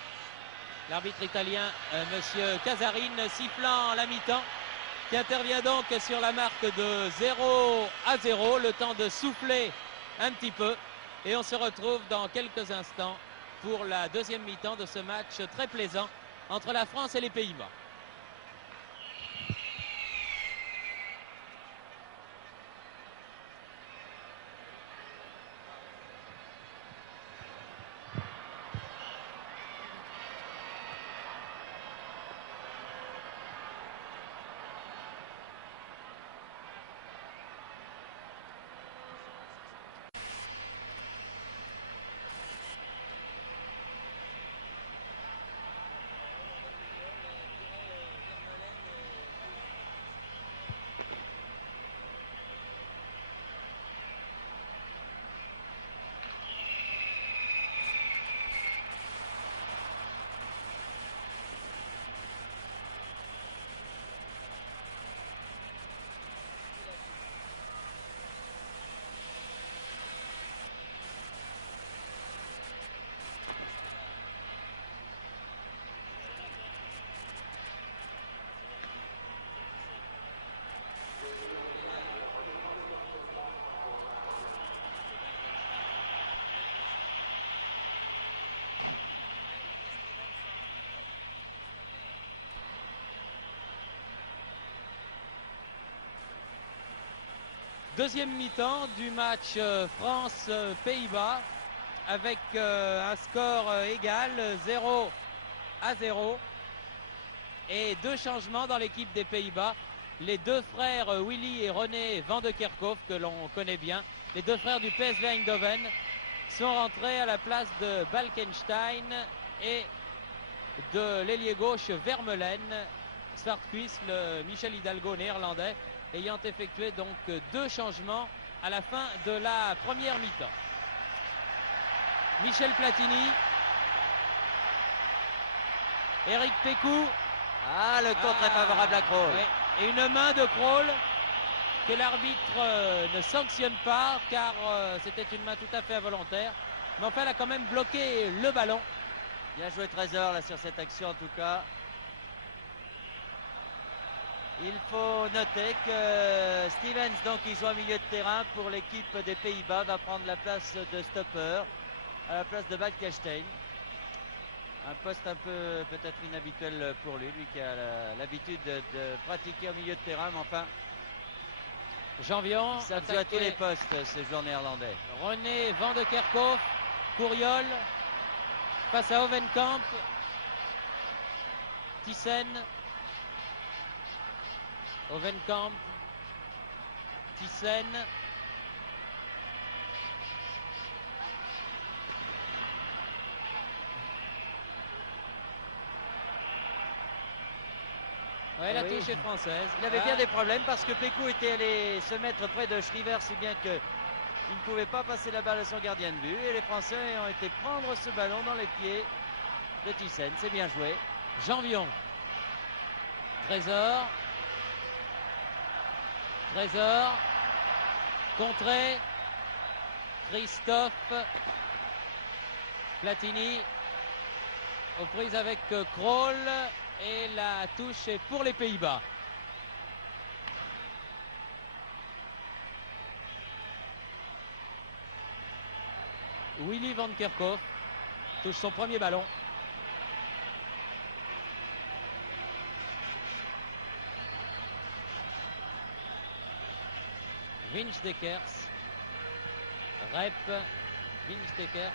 L'arbitre italien, monsieur Casarine, sifflant la mi-temps, qui intervient donc sur la marque de 0-0, le temps de souffler un petit peu. Et on se retrouve dans quelques instants pour la deuxième mi-temps de ce match très plaisant entre la France et les Pays-Bas. Deuxième mi-temps du match France-Pays-Bas avec un score égal 0-0 et deux changements dans l'équipe des Pays-Bas. Les deux frères Willy et René van de Kerkhoff, que l'on connaît bien, les deux frères du PSV Eindhoven, sont rentrés à la place de Balkenstein et de l'ailier gauche Vermeulen. Svartquist, le Michel Hidalgo néerlandais, ayant effectué donc deux changements à la fin de la première mi-temps. Michel Platini, Eric Pécou. Ah, le contre est favorable à Krol. Ouais. Et une main de Krol que l'arbitre ne sanctionne pas car c'était une main tout à fait involontaire. Mais enfin, elle a quand même bloqué le ballon. Bien joué Trésor là sur cette action en tout cas. Il faut noter que Stevens, donc, qui joue en milieu de terrain pour l'équipe des Pays-Bas, va prendre la place de stopper à la place de Balkenstein. Un poste un peu peut-être inhabituel pour lui qui a l'habitude de pratiquer au milieu de terrain, mais enfin, Janvion, ça joue à tous les postes, ces joueurs néerlandais. René van de Kerkhoff, Couriol, face à Hovenkamp, Thyssen, Hovenkamp, Thyssen. Ouais, la touche est française. Il avait bien des problèmes parce que Pécou était allé se mettre près de Shriver, si bien qu'il ne pouvait pas passer la balle à son gardien de but. Et les Français ont été prendre ce ballon dans les pieds de Thyssen. C'est bien joué. Janvion. Trésor. Trésor. Contré. Christophe. Platini. Aux prises avec Krol. Et la touche est pour les Pays-Bas. Willy van Kerkhoff touche son premier ballon. Vince Deckers. Rep. Vince Deckers.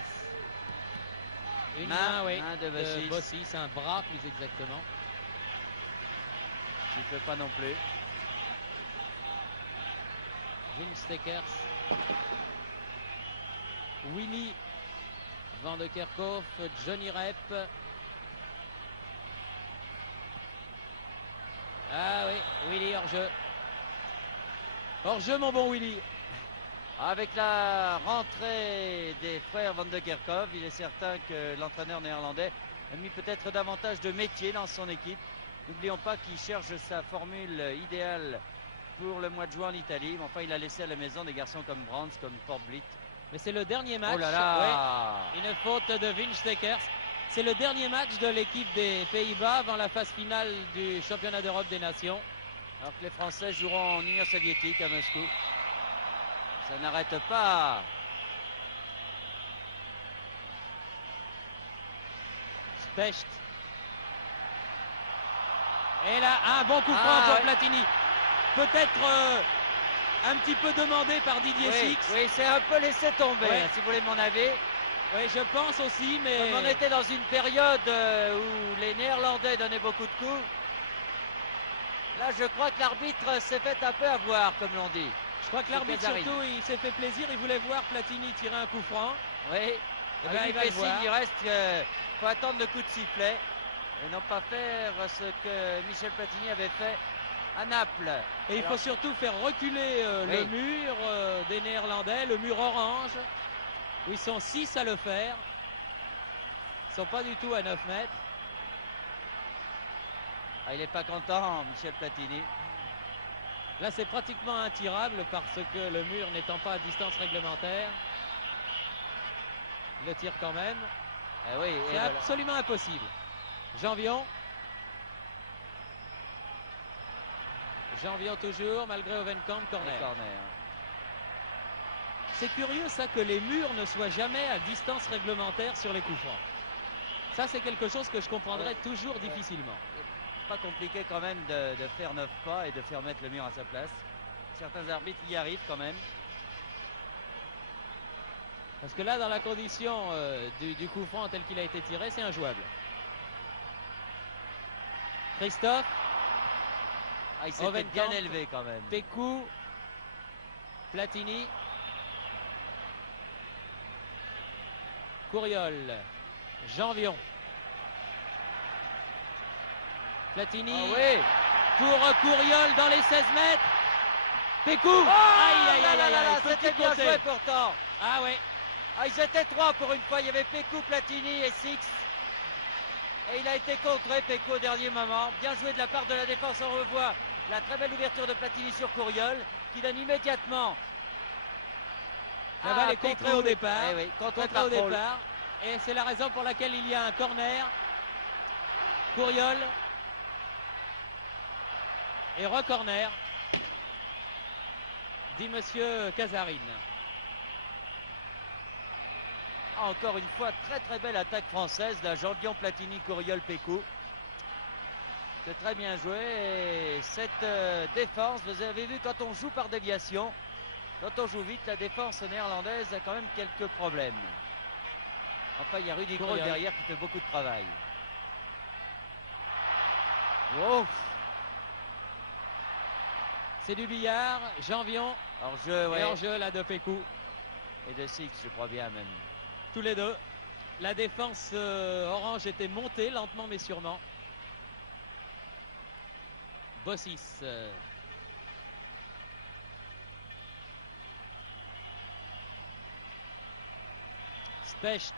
Une main, oui, de Bossis, un bras plus exactement. Il ne fait pas non plus. Vince Deckers. Willy Van de Kerkhoff, Johnny Rep. Ah oui, Willy hors-jeu. Hors-jeu, mon bon Willy. Avec la rentrée des frères Van de Kerkhoff, il est certain que l'entraîneur néerlandais a mis peut-être davantage de métier dans son équipe. N'oublions pas qu'il cherche sa formule idéale pour le mois de juin en Italie. Mais enfin, il a laissé à la maison des garçons comme Brands, comme Portblit. Mais c'est le dernier match. Oh là là, ouais, une faute de Winstekers. C'est le dernier match de l'équipe des Pays-Bas avant la phase finale du championnat d'Europe des Nations. Alors que les Français joueront en Union soviétique à Moscou. Ça n'arrête pas. Specht. Et là, un bon coup franc pour Platini. Peut-être un petit peu demandé par Didier Six. Oui, c'est un peu laissé tomber, Ouais. là, si vous voulez mon avis. Oui, je pense aussi, mais... Comme on était dans une période où les Néerlandais donnaient beaucoup de coups, là, je crois que l'arbitre s'est fait un peu avoir, comme l'on dit. Je crois que l'arbitre, surtout, il s'est fait plaisir. Il voulait voir Platini tirer un coup franc. Oui, Eh ben, il va le voir. il reste faut attendre le coup de sifflet et non pas faire ce que Michel Platini avait fait à Naples. Et il faut surtout faire reculer le mur des Néerlandais, le mur orange, où ils sont 6 à le faire. Ils ne sont pas du tout à 9 mètres. Ah, il n'est pas content, Michel Platini. Là, c'est pratiquement intirable parce que le mur n'étant pas à distance réglementaire, il le tire quand même. Eh oui, c'est absolument impossible. Janvion. Janvion toujours, malgré Ovenkamp, corner. C'est curieux ça que les murs ne soient jamais à distance réglementaire sur les coups francs. Ça, c'est quelque chose que je comprendrais toujours difficilement. Pas compliqué quand même de faire 9 pas et de faire mettre le mur à sa place. Certains arbitres y arrivent quand même. Parce que là, dans la condition du coup franc tel qu'il a été tiré, c'est injouable. Christophe. Ah, il s'était bien élevé quand même. Pécou. Platini. Couriol. Janvion. Platini. Ah oui. Pour Couriol dans les 16 mètres. Pécou. Oh, aïe, aïe, aïe, aïe. c'était bien joué pourtant. Ah ouais. Ah, ils étaient 3 pour une fois. Il y avait Pécou, Platini et Six. Et il a été contré, Pécou, au dernier moment. Bien joué de la part de la défense. On revoit la très belle ouverture de Platini sur Couriol, qui donne immédiatement. La balle est contrée au départ. Eh oui, contrée au départ. Et c'est la raison pour laquelle il y a un corner. Couriol. Et re-corner. Dit monsieur Casarine. Encore une fois, très très belle attaque française. La Janvion, Platini, Couriol, Pécou. C'est très bien joué. Et cette défense, vous avez vu, quand on joue par déviation, quand on joue vite, la défense néerlandaise a quand même quelques problèmes. Enfin, il y a Rudy Krol derrière qui fait beaucoup de travail. Wow. C'est du billard. Janvion. Hors-jeu, ouais. Et hors-jeu là de Pécou. Et de Six, je crois bien même. Tous les deux. La défense orange était montée lentement mais sûrement. Bossis. Specht.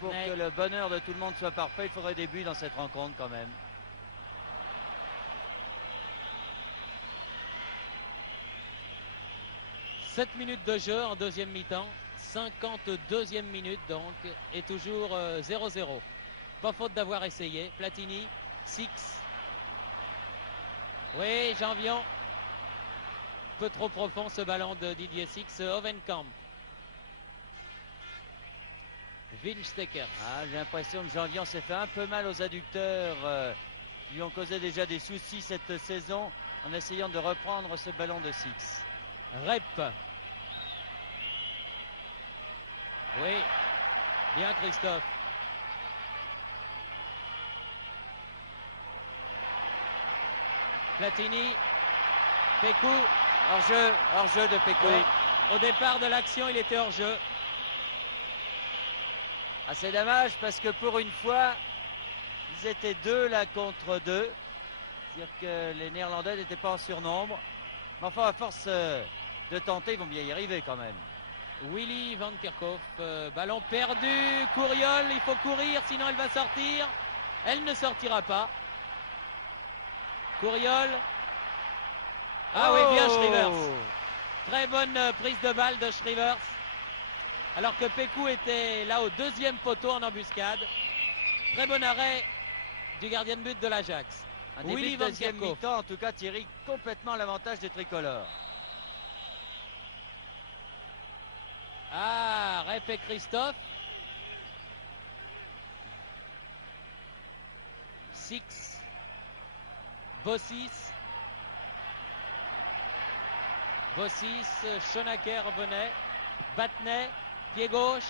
Pour que le bonheur de tout le monde soit parfait, il faudrait des buts dans cette rencontre quand même. « 7 minutes de jeu en deuxième mi-temps, 52e minute donc, et toujours 0-0. Pas faute d'avoir essayé. Platini, Six. Oui, Janvion. Peu trop profond ce ballon de Didier Six. Ovenkamp. Winstekers. Ah, j'ai l'impression que Janvion s'est fait un peu mal aux adducteurs qui lui ont causé déjà des soucis cette saison en essayant de reprendre ce ballon de Six. Rep. Oui, bien Christophe. Platini. Pécou. Hors-jeu de Pécou. Oui. Au départ de l'action, il était hors jeu. Ah, c'est dommage parce que pour une fois, ils étaient deux là contre deux. C'est-à-dire que les Néerlandais n'étaient pas en surnombre. Mais enfin, à force de tenter, ils vont bien y arriver quand même. Willy Van Kerkhoff, ballon perdu. Couriol, il faut courir, sinon elle va sortir. Elle ne sortira pas. Couriol. Ah oui, bien Schrivers. Très bonne prise de balle de Schrivers. Alors que Pécou était là au deuxième poteau en embuscade. Très bon arrêt du gardien de but de l'Ajax. Un début de deuxième mi-temps, en tout cas Thierry, complètement l'avantage des tricolores. Ah, Rep et Christophe. Six. Bossis. Bossis, Schonacker revenait. Battenay, pied gauche.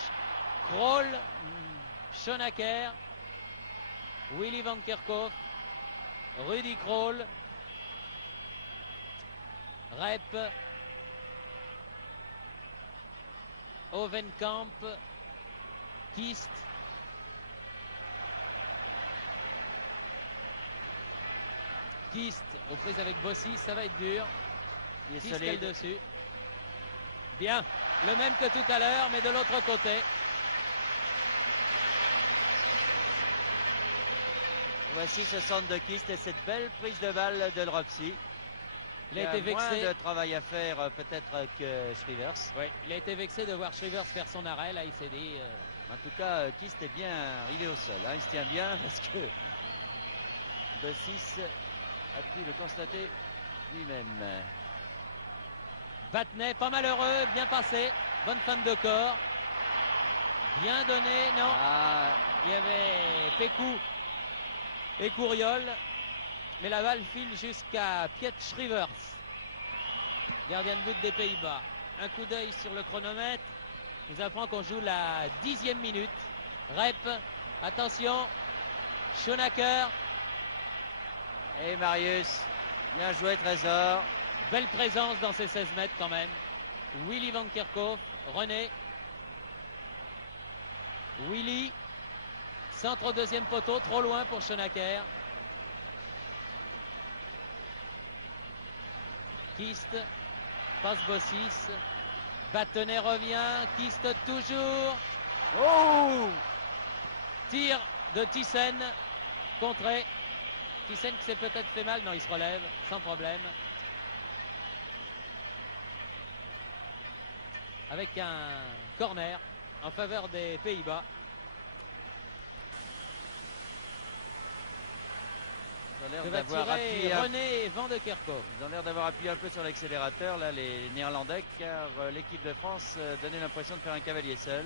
Kroll, Schonacker. Willy Van Kerkhoff. Rudy Kroll. Rep. Ovenkamp. Kist. Kist aux prises avec Bossis, ça va être dur. Il est Kist solide dessus. Bien, le même que tout à l'heure, mais de l'autre côté. Voici ce centre de Kist et cette belle prise de balle de Dropsy. Il a été moins vexé. de travail à faire peut-être que Schrivers. Oui, il a été vexé de voir Schrivers faire son arrêt. Là, il s'est dit. En tout cas, Kist est bien arrivé au sol. Hein. Il se tient bien parce que Bossis a pu le constater lui-même. Battenay, pas malheureux, bien passé. Bonne fin de corps. Bien donné, non. Ah, Il y avait Pécou et Couriol. Mais la balle file jusqu'à Piet Schrivers, gardien de but des Pays-Bas. Un coup d'œil sur le chronomètre. Il nous apprend qu'on joue la 10e minute. Rep, attention. Schonacker. et Marius, bien joué Trésor. Belle présence dans ces 16 mètres quand même. Willy Van Kerkhoff, René. Willy. Centre au deuxième poteau, trop loin pour Schonacker. Kist, passe Bossis. Battenay revient. Kist toujours. Oh! Tir de Thyssen. Contré. Thyssen qui s'est peut-être fait mal. Non, il se relève sans problème. Avec un corner en faveur des Pays-Bas. Que va tirer René Van de Kerkhoff. Ils ont l'air d'avoir appuyé un peu sur l'accélérateur, là, les Néerlandais, car l'équipe de France donnait l'impression de faire un cavalier seul.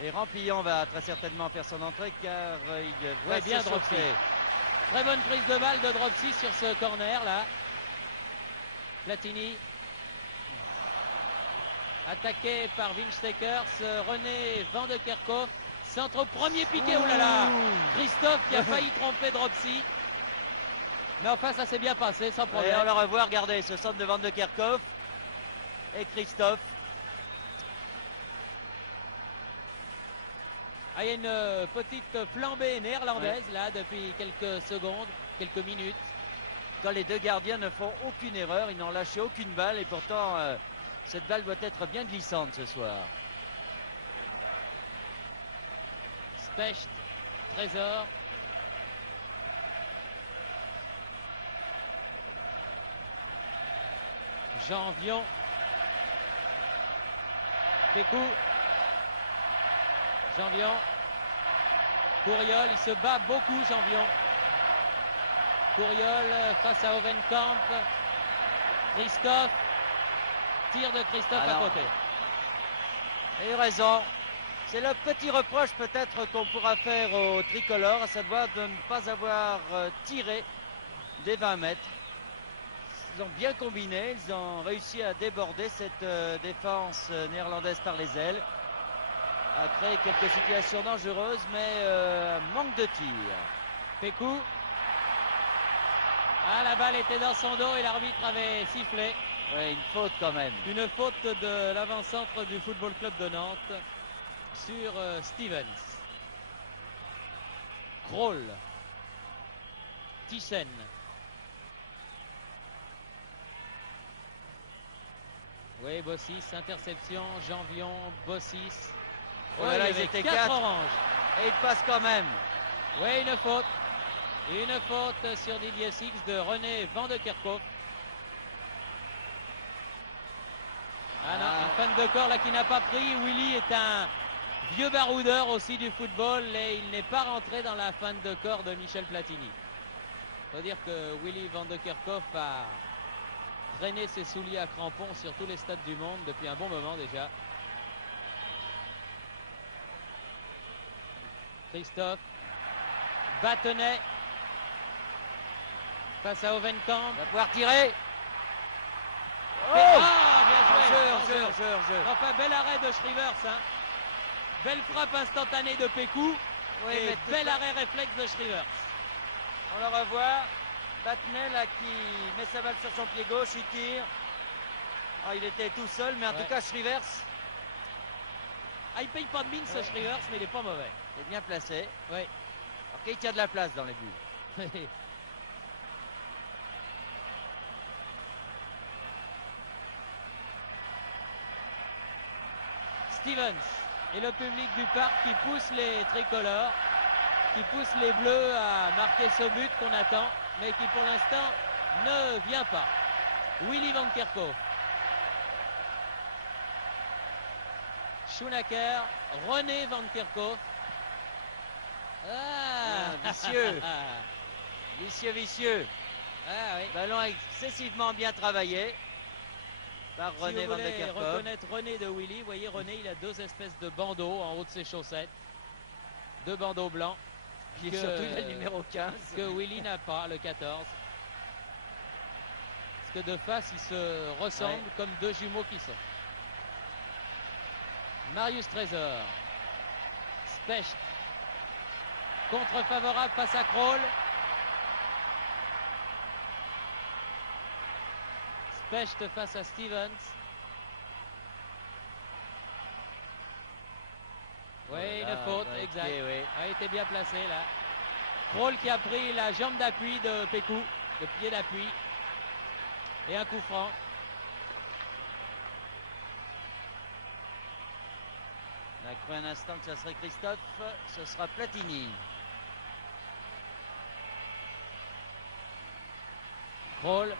Et Rampillon va très certainement faire son entrée, car il va bien se Dropsy. chauffer. Très bonne prise de balle de Dropsy sur ce corner là. Platini. Attaqué par Winstekers. René Van de Kerkhoff. Centre au premier piqué. Oh là là! Christophe qui a failli tromper Dropsy. Mais enfin, ça s'est bien passé, sans Et problème. on le revoit, regardez, ce centre de Van de Kerkhoff et Christophe. Ah, il y a une petite flambée néerlandaise là depuis quelques secondes, quelques minutes. Quand les deux gardiens ne font aucune erreur, ils n'ont lâché aucune balle et pourtant cette balle doit être bien glissante ce soir. Specht, Trésor. Jean Vion. Pécou. Jean Vion. Couriol, il se bat beaucoup, Jean Vion. Couriol face à Ovenkamp. Christophe. Tir de Christophe à côté. Et raison. C'est le petit reproche peut-être qu'on pourra faire aux tricolores, à savoir de ne pas avoir tiré des 20 mètres. Ils ont bien combiné, ils ont réussi à déborder cette défense néerlandaise par les ailes, à créer quelques situations dangereuses, mais manque de tir. Pécou. Ah, la balle était dans son dos et l'arbitre avait sifflé. Ouais, une faute quand même. Une faute de l'avant-centre du Football Club de Nantes sur Stevens. Kroll. Thyssen. Oui, Bossis, interception, Janvion, Bossis. Oh là là, ils étaient 4 oranges. Et il passe quand même. Oui, une faute. Une faute sur Didier Six de René Van de Kerkhoff. Ah non, une fan de corps là qui n'a pas pris. Willy est un vieux baroudeur aussi du football et il n'est pas rentré dans la fan de corps de Michel Platini. Il faut dire que Willy Van de Kerkhoff a traîné ses souliers à crampons sur tous les stades du monde depuis un bon moment déjà. Christophe Battenet face à Ovenkamp. Il va pouvoir tirer. Oh, bien joué. Jeu. Enfin, bel arrêt de Schrivers. Hein. Belle frappe instantanée de Pécou. Oui, Et bel arrêt réflexe de Schrivers. On le revoit. Battenet là qui met sa balle sur son pied gauche, il tire. Oh, il était tout seul, mais en tout cas Schrivers. Ah, il paye pas de mine ce Schrivers, mais il n'est pas mauvais. Il est bien placé. Oui. Ok, il tient de la place dans les buts. Stevens et le public du parc qui pousse les tricolores, qui pousse les bleus à marquer ce but qu'on attend, mais qui pour l'instant ne vient pas. Willy Van Kerkhoff. Schoenacker, René Van Kerkhoff. Vicieux. Vicieux. Ah oui. Ballon excessivement bien travaillé par René Si vous Van de voulez Kerkhoff. reconnaître René de Willy, vous voyez René, il a deux espèces de bandeaux en haut de ses chaussettes. Deux bandeaux blancs. Puis surtout le numéro 15. Que Willy n'a pas, le 14. Parce que de face, ils se ressemblent comme deux jumeaux qui sont. Marius Trésor. Specht. Contre favorable face à Kroll. Specht face à Stevens. Oui, une faute, exact. Oui. Il était bien placé là. Kroll qui a pris la jambe d'appui de Pécou, le pied d'appui. Et un coup franc. On a cru un instant que ce serait Christophe, ce sera Platini. Kroll.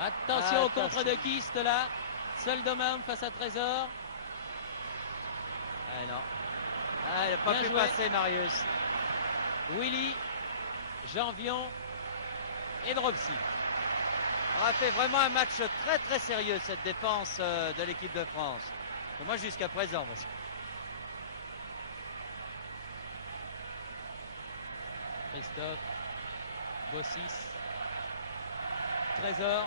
Attention au contre de Kist là. Seul d'homme face à Trésor. Ah non. Ah, il n'a pas pu passer Marius. Willy, Janvion et Dropsy. On a fait vraiment un match très très sérieux cette défense de l'équipe de France. Et moi jusqu'à présent. Christophe, Bossis, Trésor,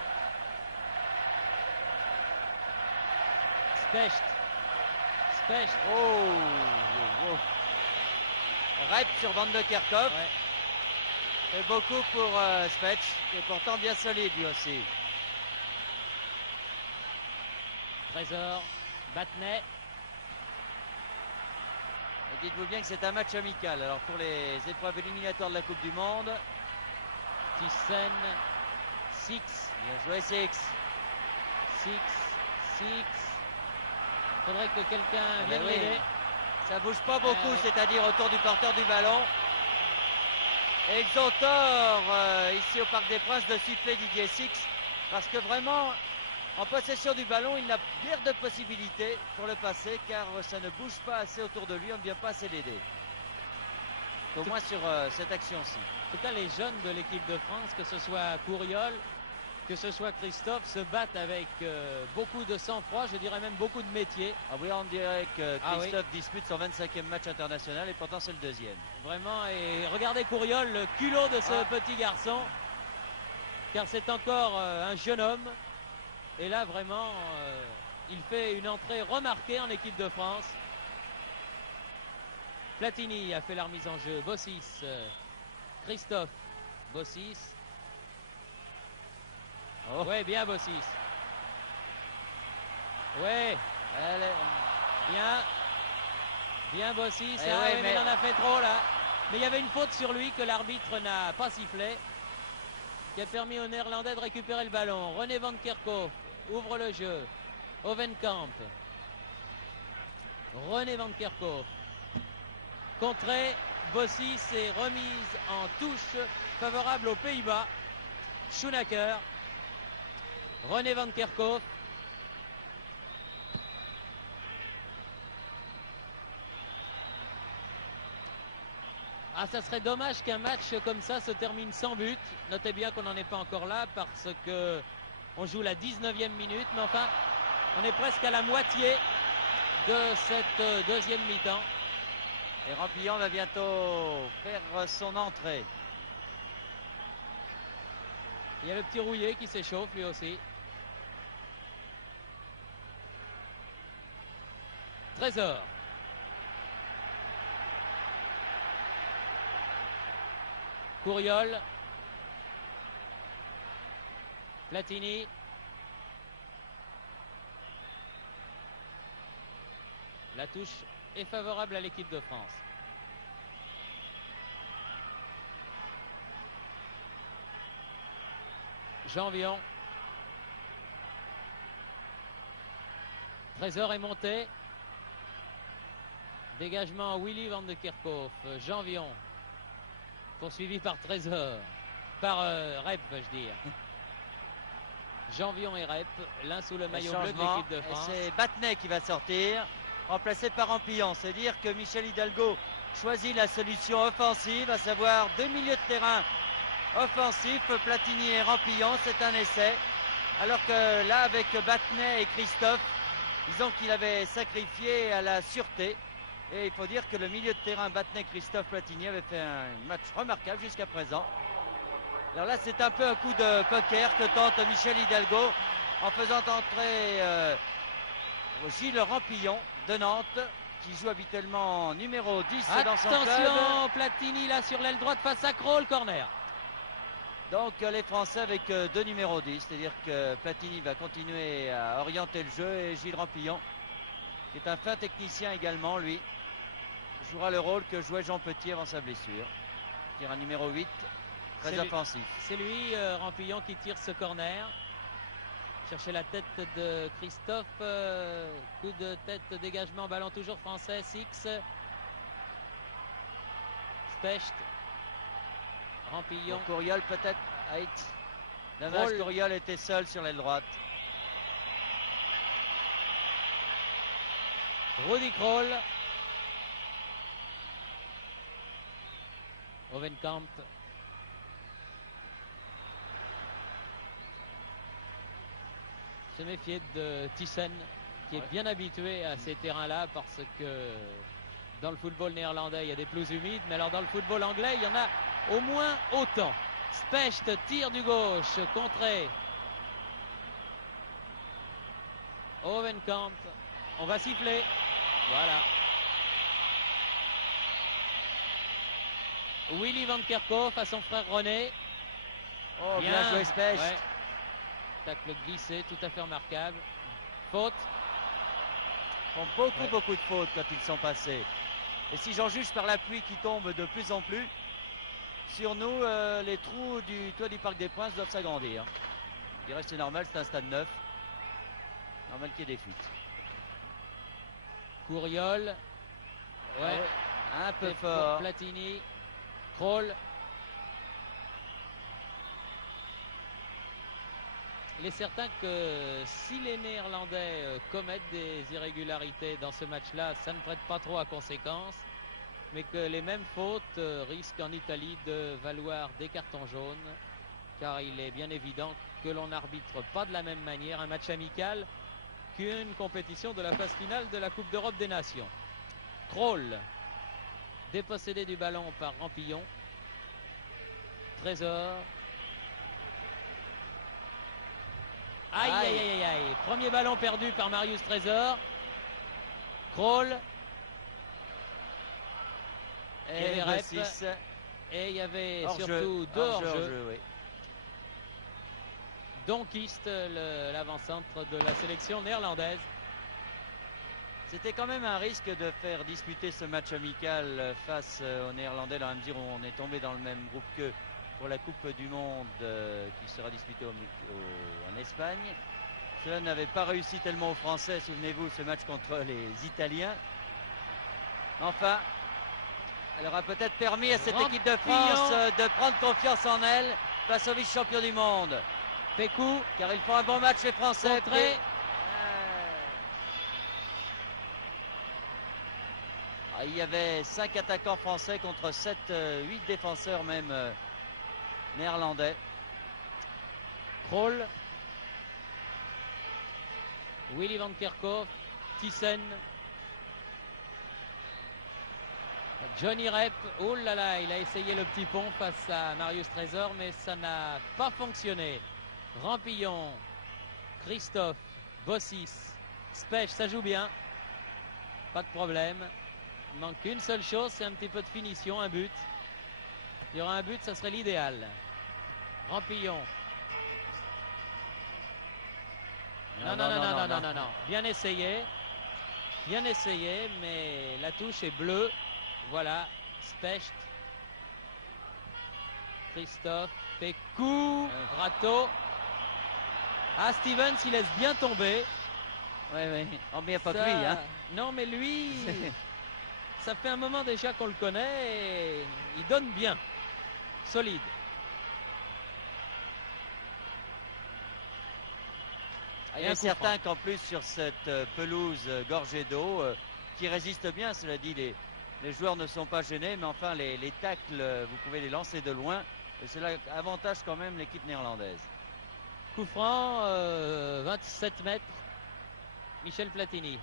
Specht. Oh. Rep sur Van de Kerkhoff. Et beaucoup pour Specht, qui est pourtant bien solide lui aussi. Trésor, Battenet. Dites-vous bien que c'est un match amical. Alors pour les épreuves éliminatoires de la Coupe du Monde. Thyssen, Six. Bien joué Six. Faudrait que quelqu'un vienne l'aider. Ça bouge pas beaucoup, c'est-à-dire autour du porteur du ballon. Et ils ont tort ici au Parc des Princes de siffler Didier Six, parce que vraiment, en possession du ballon, il n'a guère de possibilités pour le passer, car ça ne bouge pas assez autour de lui, on ne vient pas assez l'aider. Au moins sur cette action-ci. En tout cas, les jeunes de l'équipe de France, que ce soit Couriol, que ce soit Christophe, se battent avec beaucoup de sang-froid, je dirais même beaucoup de métier. Ah oui, on dirait que Christophe dispute son 25e match international et pourtant c'est le deuxième. Vraiment, et regardez Couriol, le culot de ce petit garçon, car c'est encore un jeune homme. Et là, vraiment, il fait une entrée remarquée en équipe de France. Platini a fait la remise en jeu. Bossis, Christophe, Bossis. Oh. Ouais, bien Bossis. Ouais, bien. Bien Bossis. Eh Ah, ouais, ouais, mais il en a fait trop là. Mais il y avait une faute sur lui que l'arbitre n'a pas sifflé, qui a permis aux Néerlandais de récupérer le ballon. René van Kerkhoff ouvre le jeu. Hovenkamp. René van Kerkhoff. Contré. Bossis est remise en touche favorable aux Pays-Bas. Schoenaker. René van Kerkhoff. Ah, ça serait dommage qu'un match comme ça se termine sans but. Notez bien qu'on n'en est pas encore là parce que on joue la 19e minute. Mais enfin, on est presque à la moitié de cette deuxième mi-temps. Et Rampillon va bientôt faire son entrée. Il y a le petit Rouillé qui s'échauffe lui aussi. Trésor. Courriol. Platini. La touche est favorable à l'équipe de France. Janvion. Trésor est monté. Dégagement Willy van de Kerkhoff. Janvion. Poursuivi par Trésor. Par Rep, veux-je dire. Janvion et Rep. L'un sous le maillot bleu de l'équipe de France. C'est Battenet qui va sortir, remplacé par Rampillon. C'est dire que Michel Hidalgo choisit la solution offensive, à savoir deux milieux de terrain offensifs, Platini et Rampillon. C'est un essai. Alors que là, avec Battenet et Christophe, disons qu'il avait sacrifié à la sûreté. Et il faut dire que le milieu de terrain Battenet-Christophe Platini avait fait un match remarquable jusqu'à présent. Alors là, c'est un peu un coup de poker que tente Michel Hidalgo en faisant entrer Gilles Rampillon de Nantes, qui joue habituellement numéro 10 dans son club. Attention, Platini là sur l'aile droite face à Krol, corner. Donc les Français avec deux numéros 10, c'est-à-dire que Platini va continuer à orienter le jeu et Gilles Rampillon, qui est un fin technicien également, lui, jouera le rôle que jouait Jean Petit avant sa blessure. Qui est un numéro 8, très offensif. C'est lui, Rampillon, qui tire ce corner. Chercher la tête de Christophe. Coup de tête, dégagement, ballon toujours français. Six. Specht. Rampillon. Courriol peut-être. Dommage, Courriol était seul sur l'aile droite. Rudi Krol. Hovenkamp. Se méfier de Thyssen, qui est bien habitué à ces terrains-là, parce que dans le football néerlandais, il y a des pelouses humides, mais alors dans le football anglais, il y en a au moins autant. Specht tire du gauche, contré. Hovenkamp. On va siffler. Voilà. Willy van Kerkhoff à son frère René. Oh, bien joué Specht. Ouais. Tacle glissé, tout à fait remarquable. Faute. Ils font beaucoup de fautes quand ils sont passés. Et si j'en juge par la pluie qui tombe de plus en plus, sur nous, les trous du toit du Parc des Princes doivent s'agrandir. Je dirais que c'est normal, c'est un stade neuf. Normal qu'il y ait des fuites. Courriol. Ouais. Un peu fort. Platini. Krol. Il est certain que si les Néerlandais commettent des irrégularités dans ce match-là, ça ne prête pas trop à conséquence, mais que les mêmes fautes risquent en Italie de valoir des cartons jaunes, car il est bien évident que l'on n'arbitre pas de la même manière un match amical qu'une compétition de la phase finale de la Coupe d'Europe des Nations. Krol, dépossédé du ballon par Rampillon. Trésor. Aïe, aïe, aïe, aïe. Premier ballon perdu par Marius Trésor. Krol. Et il y avait surtout deux hors-jeu. Oui. Donkist, l'avant-centre de la sélection néerlandaise. C'était quand même un risque de faire disputer ce match amical face aux Néerlandais, dans la mesure où on est tombé dans le même groupe qu'eux pour la Coupe du Monde qui sera disputée en Espagne. Cela n'avait pas réussi tellement aux Français, souvenez-vous, ce match contre les Italiens. Enfin, elle aura peut-être permis à cette équipe de France de prendre confiance en elle face au vice-champion du monde. Pécou, car ils font un bon match les Français. Il y avait 5 attaquants français contre 8 défenseurs même néerlandais. Krol, Willy van Kerkhoff, Thyssen, Johnny Rep. Oh là là, il a essayé le petit pont face à Marius Trésor, mais ça n'a pas fonctionné. Rampillon, Christophe, Bossis, Spech, ça joue bien, pas de problème. Il manque une seule chose, c'est un petit peu de finition, un but. Il y aura un but, ça serait l'idéal. Rampillon. Non. Bien essayé, mais la touche est bleue. Voilà, Specht, Christophe, Pécou, Rato. Ah, Stevens, il laisse bien tomber. Oui. Oh, mais il n'y a pas que lui. Hein. Non, mais lui, ça fait un moment déjà qu'on le connaît et il donne bien. Solide. Il est certain qu'en plus sur cette pelouse gorgée d'eau qui résiste bien, cela dit, les joueurs ne sont pas gênés, mais enfin les tacles, vous pouvez les lancer de loin. Et cela avantage quand même l'équipe néerlandaise. Coup franc, 27 mètres. Michel Platini.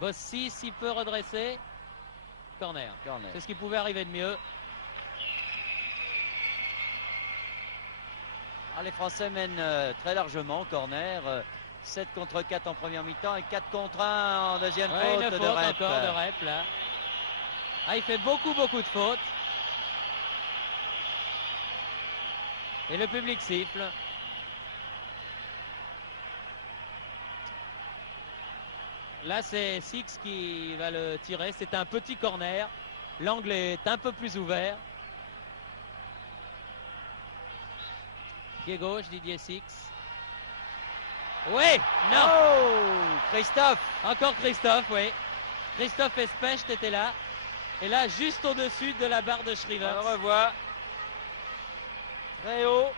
Bossi, s'il peut redresser. Corner. C'est ce qui pouvait arriver de mieux. Les Français mènent très largement, corner. 7 contre 4 en première mi-temps et 4 contre 1 en deuxième faute de Rep. Encore de Rep là. Il fait beaucoup de fautes. Et le public siffle. Là, c'est Six qui va le tirer. C'est un petit corner. L'angle est un peu plus ouvert. Pied gauche, Didier Six. Oui, non. Christophe. Encore Christophe, oui. Christophe et Specht étaient là. Et là, juste au-dessus de la barre de Schrivers. On le revoit. Très haut.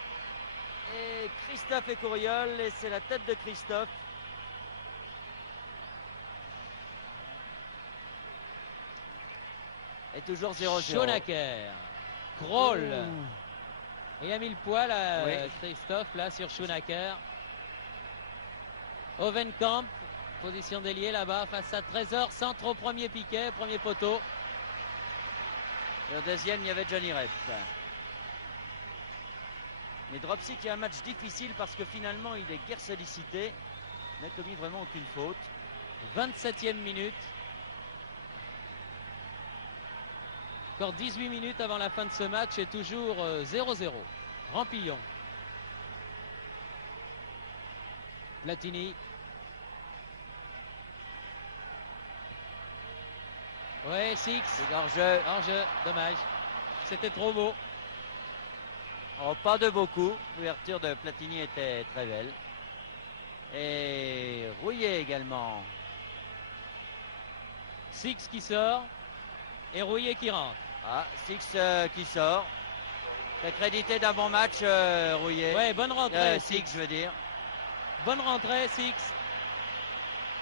Et Christophe et Couriol. Et c'est la tête de Christophe. Et toujours 0-0. Schoenacker. Krol. Il a mis le poil à Christophe là sur Schoenacker. Ovenkamp, position d'ailier là-bas face à Trésor, centre au premier piquet, premier poteau. Et au deuxième, il y avait Johnny Rep. Mais Dropsy qui a un match difficile parce que finalement il est guère sollicité. Il n'a commis vraiment aucune faute. 27e minute. Encore 18 minutes avant la fin de ce match et toujours 0-0. Rampillon. Platini. Ouais, Six. Hors-jeu, dommage. C'était trop beau. Pas de beaucoup. L'ouverture de Platini était très belle. Et Rouillet également. Six qui sort. Et Rouillet qui rentre. Six qui sort. C'est crédité d'un bon match, Rouillet. Ouais, bonne rentrée. Six, je veux dire. Bonne rentrée, Six.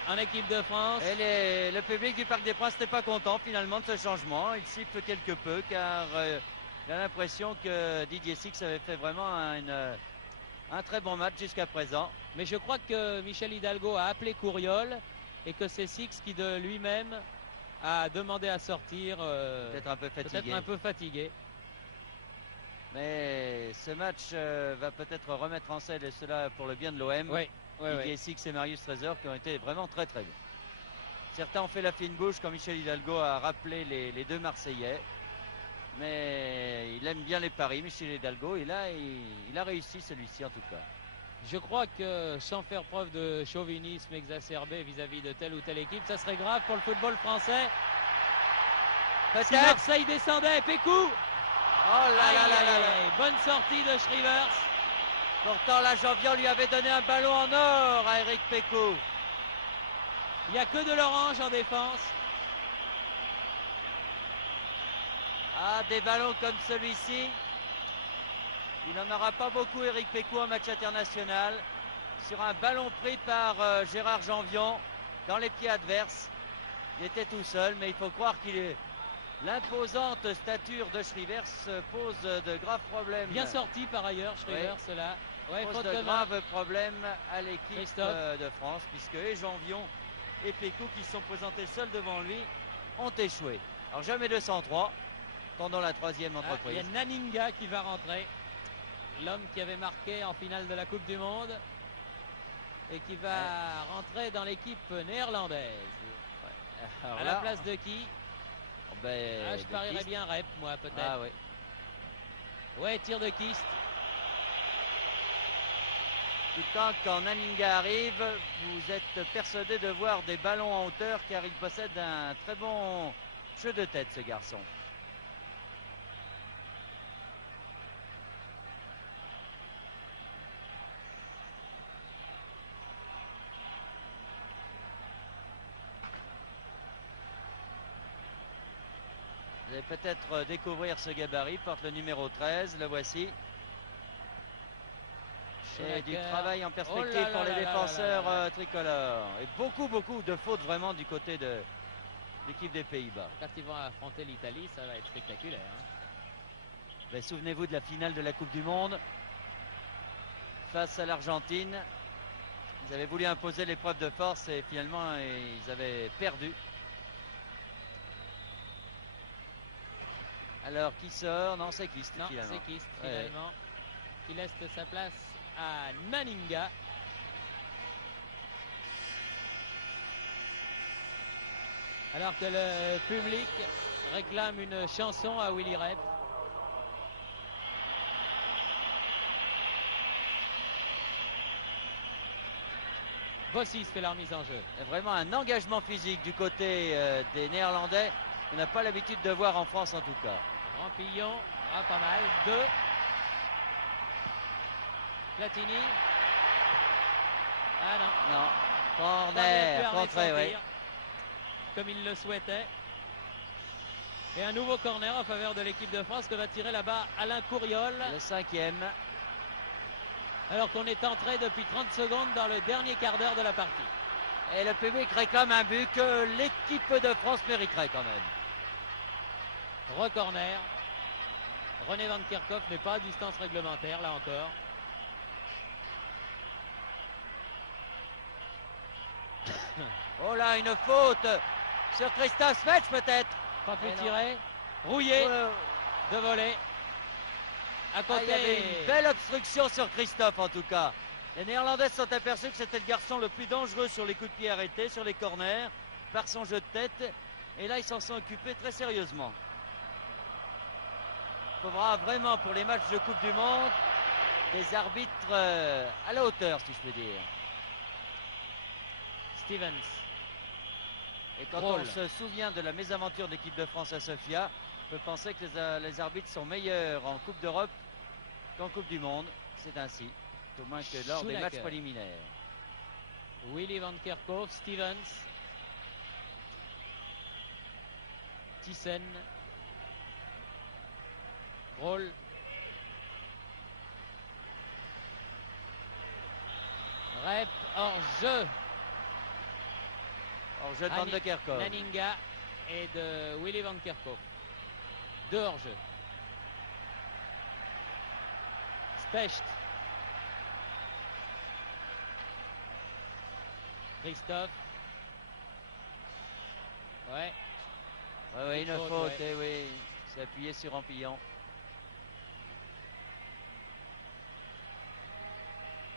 En équipe de France. Et le public du Parc des Princes n'était pas content finalement de ce changement. Il siffle quelque peu car il a l'impression que Didier Six avait fait vraiment un très bon match jusqu'à présent. Mais je crois que Michel Hidalgo a appelé Couriol et que c'est Six qui de lui-même a demandé à sortir. Peut-être un peu fatigué. Mais ce match va peut-être remettre en scène, et cela pour le bien de l'OM. Didier Six et Marius Trésor qui ont été vraiment très très bons. Certains ont fait la fine bouche quand Michel Hidalgo a rappelé les deux Marseillais. Mais il aime bien les paris, Michel Hidalgo, et là, il a réussi celui-ci en tout cas. Je crois que sans faire preuve de chauvinisme exacerbé vis-à-vis de telle ou telle équipe, ça serait grave pour le football français. Si Marseille descendait, Pécou. Oh là là là là. Bonne sortie de Schrivers. Pourtant, la Janvion lui avait donné un ballon en or à Eric Pécou. Il n'y a que de l'orange en défense. Ah, des ballons comme celui-ci. Il n'en aura pas beaucoup, Eric Pécou, en match international. Sur un ballon pris par Gérard Janvion dans les pieds adverses. Il était tout seul, mais il faut croire qu'il est... L'imposante stature de Schrivers pose de graves problèmes. Bien sorti par ailleurs, Schrivers, là. Ouais, pose de graves problèmes à l'équipe de France, puisque et Janvion et Pécou, qui se sont présentés seuls devant lui, ont échoué. Alors jamais 203 pendant la troisième entreprise. Il y a Naninga qui va rentrer, l'homme qui avait marqué en finale de la Coupe du Monde et qui va rentrer dans l'équipe néerlandaise. Ouais. À la place de qui? Je parierais bien Rep, moi, peut-être. Ah oui. Ouais, tir de Kist. Tout le temps, quand Naninga arrive, vous êtes persuadé de voir des ballons en hauteur, car il possède un très bon jeu de tête, ce garçon. Vous allez peut-être découvrir ce gabarit, porte le numéro 13, le voici. Et du travail en perspective pour les défenseurs tricolores. Et beaucoup de fautes vraiment du côté de l'équipe des Pays-Bas. Quand ils vont affronter l'Italie, ça va être spectaculaire. Ben, souvenez-vous de la finale de la Coupe du Monde face à l'Argentine. Ils avaient voulu imposer l'épreuve de force et finalement ils avaient perdu. Alors qui sort? Non, c'est Kist. Non, c'est Kist finalement. Qui laisse sa place à Naninga. Alors que le public réclame une chanson à Willy Rep. Bossis fait la remise en jeu. Il y a vraiment un engagement physique du côté des Néerlandais. On n'a pas l'habitude de voir en France en tout cas. Rampillon, pas mal. 2. Platini. Ah non. Non. Corner, contré, oui. Comme il le souhaitait. Et un nouveau corner en faveur de l'équipe de France que va tirer là-bas Alain Courriol. Le 5e. Alors qu'on est entré depuis 30 secondes dans le dernier quart d'heure de la partie. Et le public réclame un but que l'équipe de France mériterait quand même. Recorner. René Van Kerkhoff n'est pas à distance réglementaire là encore. Oh là, une faute sur Christophe Smetsch peut-être. Pas pu tirer. Rouillé de voler. À côté. Il y avait une belle obstruction sur Christophe en tout cas. Les Néerlandais se sont aperçus que c'était le garçon le plus dangereux sur les coups de pied arrêtés, sur les corners, par son jeu de tête. Et là, ils s'en sont occupés très sérieusement. Il faudra vraiment pour les matchs de Coupe du Monde des arbitres à la hauteur, si je peux dire. Stevens. Et quand on se souvient de la mésaventure de l'équipe de France à Sofia, on peut penser que les arbitres sont meilleurs en Coupe d'Europe qu'en Coupe du Monde. C'est ainsi, au moins que lors des matchs préliminaires. Willy Van Kerkhoff, Stevens, Thyssen, Grohl, Rep, hors-jeu. Hors-jeu de Van de Kerkhoff. Naninga et de Willy Van Kerkhoff. 2 hors-jeu. Specht. Christophe. Ouais. Ouais, une faute, ouais. Oui. C'est appuyé sur Rampillon.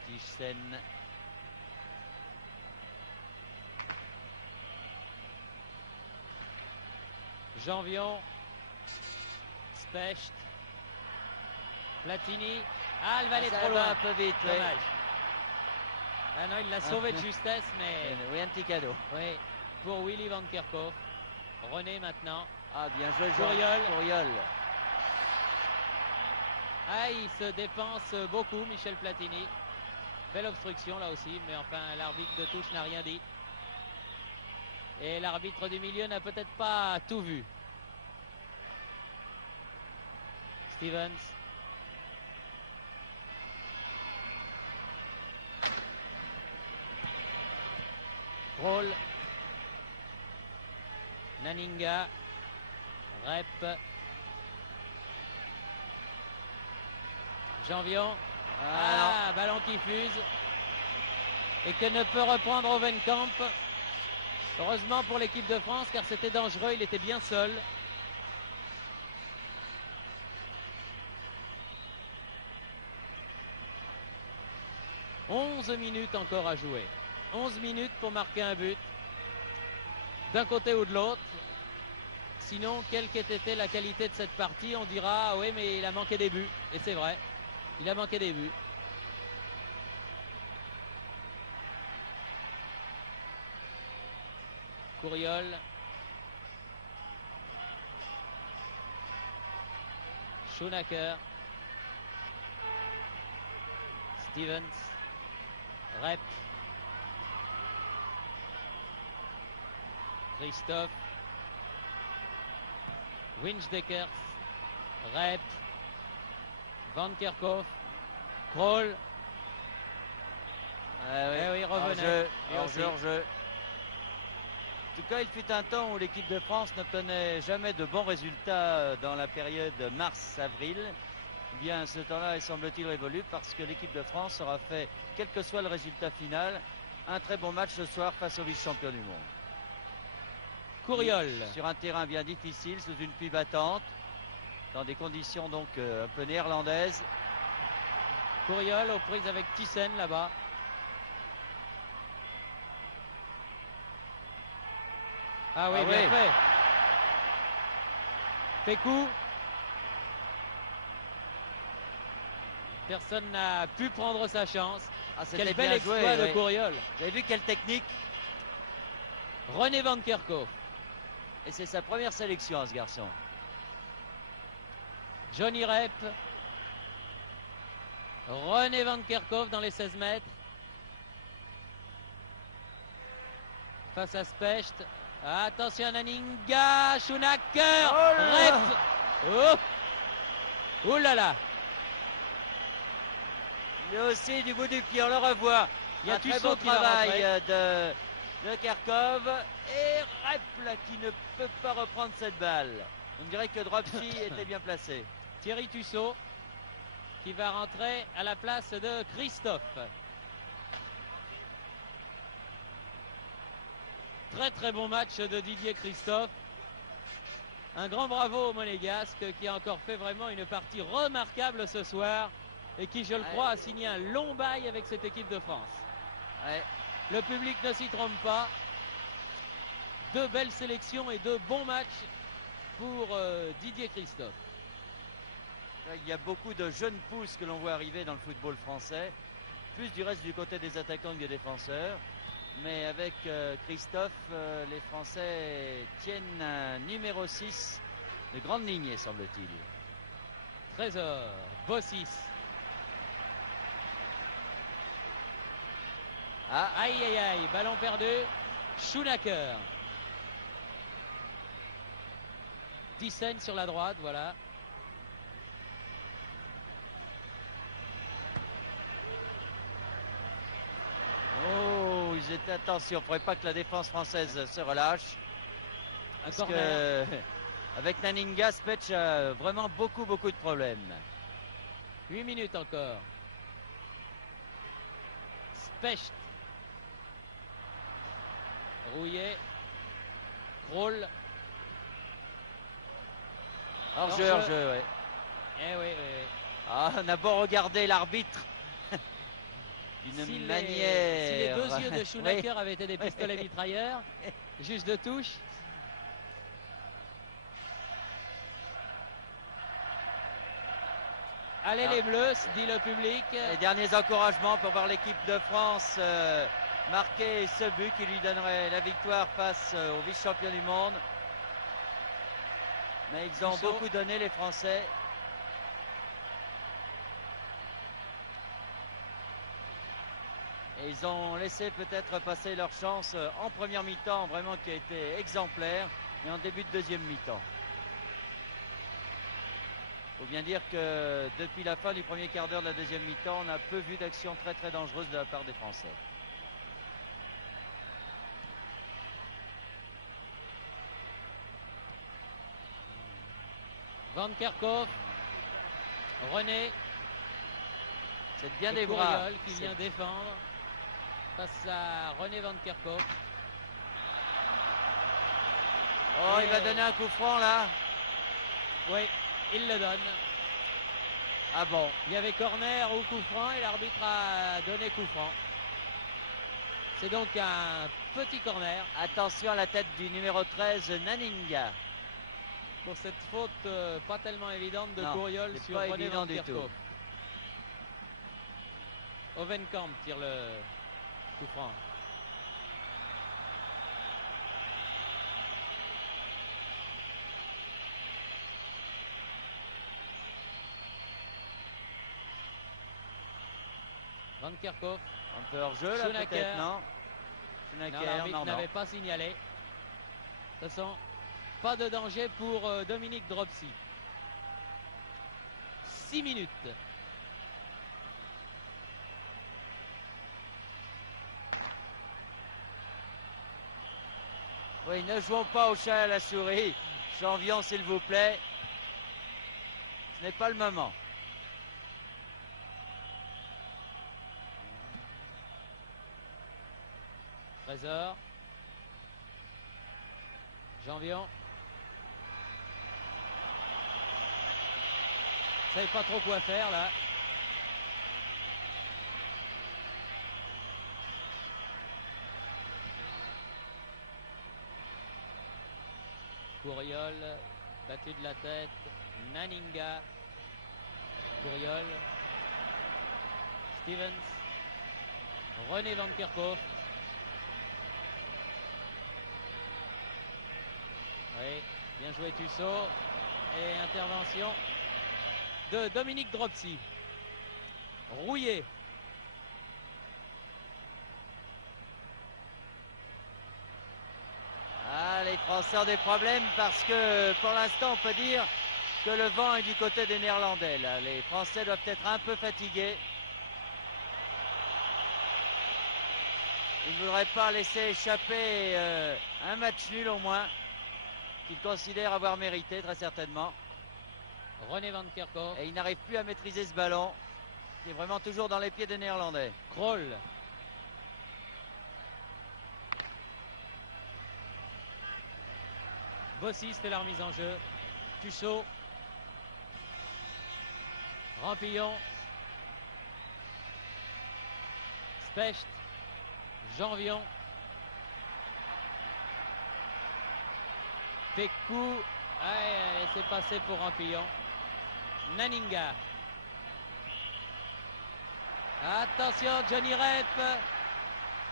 Thyssen. Janvion. Specht. Platini. Ah, elle va aller Ça trop va loin. un peu vite. Ouais. Dommage. Ah non, il l'a sauvé de justesse, mais Oui, un petit cadeau. oui, pour Willy Van Kerkhoff. René maintenant. Ah, bien joué, Courriol. Courriol. Ah, il se dépense beaucoup, Michel Platini. Belle obstruction là aussi, mais enfin, l'arbitre de touche n'a rien dit. Et l'arbitre du milieu n'a peut-être pas tout vu. Stevens. Kroll. Naninga. Rep. Janvion. Ah, ballon qui fuse. Et que ne peut reprendre Ovenkamp. Heureusement pour l'équipe de France, car c'était dangereux, il était bien seul. « 11 minutes encore à jouer. 11 minutes pour marquer un but. D'un côté ou de l'autre. Sinon, quelle qu'ait été la qualité de cette partie, on dira ah oui, mais il a manqué des buts. Et c'est vrai, il a manqué des buts. Courriol. Schoenacker. Stevens. Rep. Christophe. Winchdeckers. Rep. Van Kerkhoff. Kroll. Oui, revenait. Hors-jeu. En tout cas, il fut un temps où l'équipe de France n'obtenait jamais de bons résultats dans la période mars-avril. Eh bien, ce temps-là, semble-t-il, révolu parce que l'équipe de France aura fait, quel que soit le résultat final, un très bon match ce soir face au vice-champion du monde. Courriol. Sur un terrain bien difficile, sous une pluie battante, dans des conditions donc un peu néerlandaises. Courriol aux prises avec Thyssen là-bas. Ah oui, bien fait. Pécou. Personne n'a pu prendre sa chance. Ah, quel bel exploit de Courriol. Vous avez vu quelle technique? René Van Kerkhoff. Et c'est sa première sélection à ce garçon. Johnny Rep. René Van Kerkhoff dans les 16 mètres. Face à Specht. Attention Naninga, Schoenacker, Rep. Oh. Ouh là là. Il y a aussi du bout du pied, on le revoit. Il y a un très beau travail de Kerkhoff. Et Rep là, qui ne peut pas reprendre cette balle. On dirait que Dropsy était bien placé. Thierry Tussaud qui va rentrer à la place de Christophe. Très très bon match de Didier Christophe. Un grand bravo au Monégasque qui a encore fait vraiment une partie remarquable ce soir et qui, je le crois, a signé un long bail avec cette équipe de France. Ouais. Le public ne s'y trompe pas. Deux belles sélections et deux bons matchs pour Didier Christophe. Il y a beaucoup de jeunes pousses que l'on voit arriver dans le football français, plus du reste du côté des attaquants que des défenseurs. Mais avec Christophe, les Français tiennent un numéro 6 de grande lignée, semble-t-il. Trésor, Bossis. Ah. Aïe aïe aïe, ballon perdu. Schoenacker. Thyssen sur la droite, voilà. Oh, ils étaient attention, il ne faudrait pas que la défense française se relâche. Parce que avec Naninga, Specht a vraiment beaucoup de problèmes. 8 minutes encore. Specht. Rouillet. Kroll. Hors-jeu, ouais. Eh oui, oui. Ah, on a beau regarder l'arbitre. D'une manière. Si les deux yeux de Schoenacker avaient été des pistolets mitrailleurs, juge de touche. Allez les Bleus, dit le public. Les derniers encouragements pour voir l'équipe de France marquer ce but qui lui donnerait la victoire face au vice-champion du monde. Mais ils ont beaucoup donné, les Français. Et ils ont laissé peut-être passer leur chance en première mi-temps, vraiment qui a été exemplaire, et en début de deuxième mi-temps. Il faut bien dire que depuis la fin du premier quart d'heure de la deuxième mi-temps, on a peu vu d'actions très très dangereuses de la part des Français. Van Kerkhoff, René, c'est bien des bras qui vient défendre face à René Van Kerkhoff. Oh, il va donner un coup franc là. Oui, il le donne. Ah bon? Il y avait corner ou coup franc et l'arbitre a donné coup franc. C'est donc un petit corner. Attention à la tête du numéro 13, Naninga. Pour cette faute pas tellement évidente de Couriol sur pas René évident Van du Kerkhoff. tout. Ovenkamp tire le coup franc. Van Kerkhoff. Un peu hors jeu là peut-être, non? L'arbitre n'avait pas signalé. De toute façon, pas de danger pour Dominique Dropsy. 6 minutes. Oui, ne jouons pas au chat et à la souris. Janvion, s'il vous plaît. Ce n'est pas le moment. Trésor. Janvion. Ne savait pas trop quoi faire là. Couriol, battu de la tête. Naninga. Couriol. Stevens. René Van Kerkhoff. Oui, bien joué Tussaud. Et intervention de Dominique Dropsy. Rouillé. Ah, les Français ont des problèmes parce que pour l'instant on peut dire que le vent est du côté des Néerlandais. Là. Les Français doivent être un peu fatigués. Ils ne voudraient pas laisser échapper un match nul au moins, qu'ils considèrent avoir mérité très certainement. René Van Kerkhoff. Et ils n'arrivent plus à maîtriser ce ballon, qui est vraiment toujours dans les pieds des Néerlandais. Krol. Bossis fait la remise en jeu. Tussaud. Rampillon. Specht. Janvion. Pécou. C'est passé pour Rampillon. Naninga. Attention, Johnny Rep.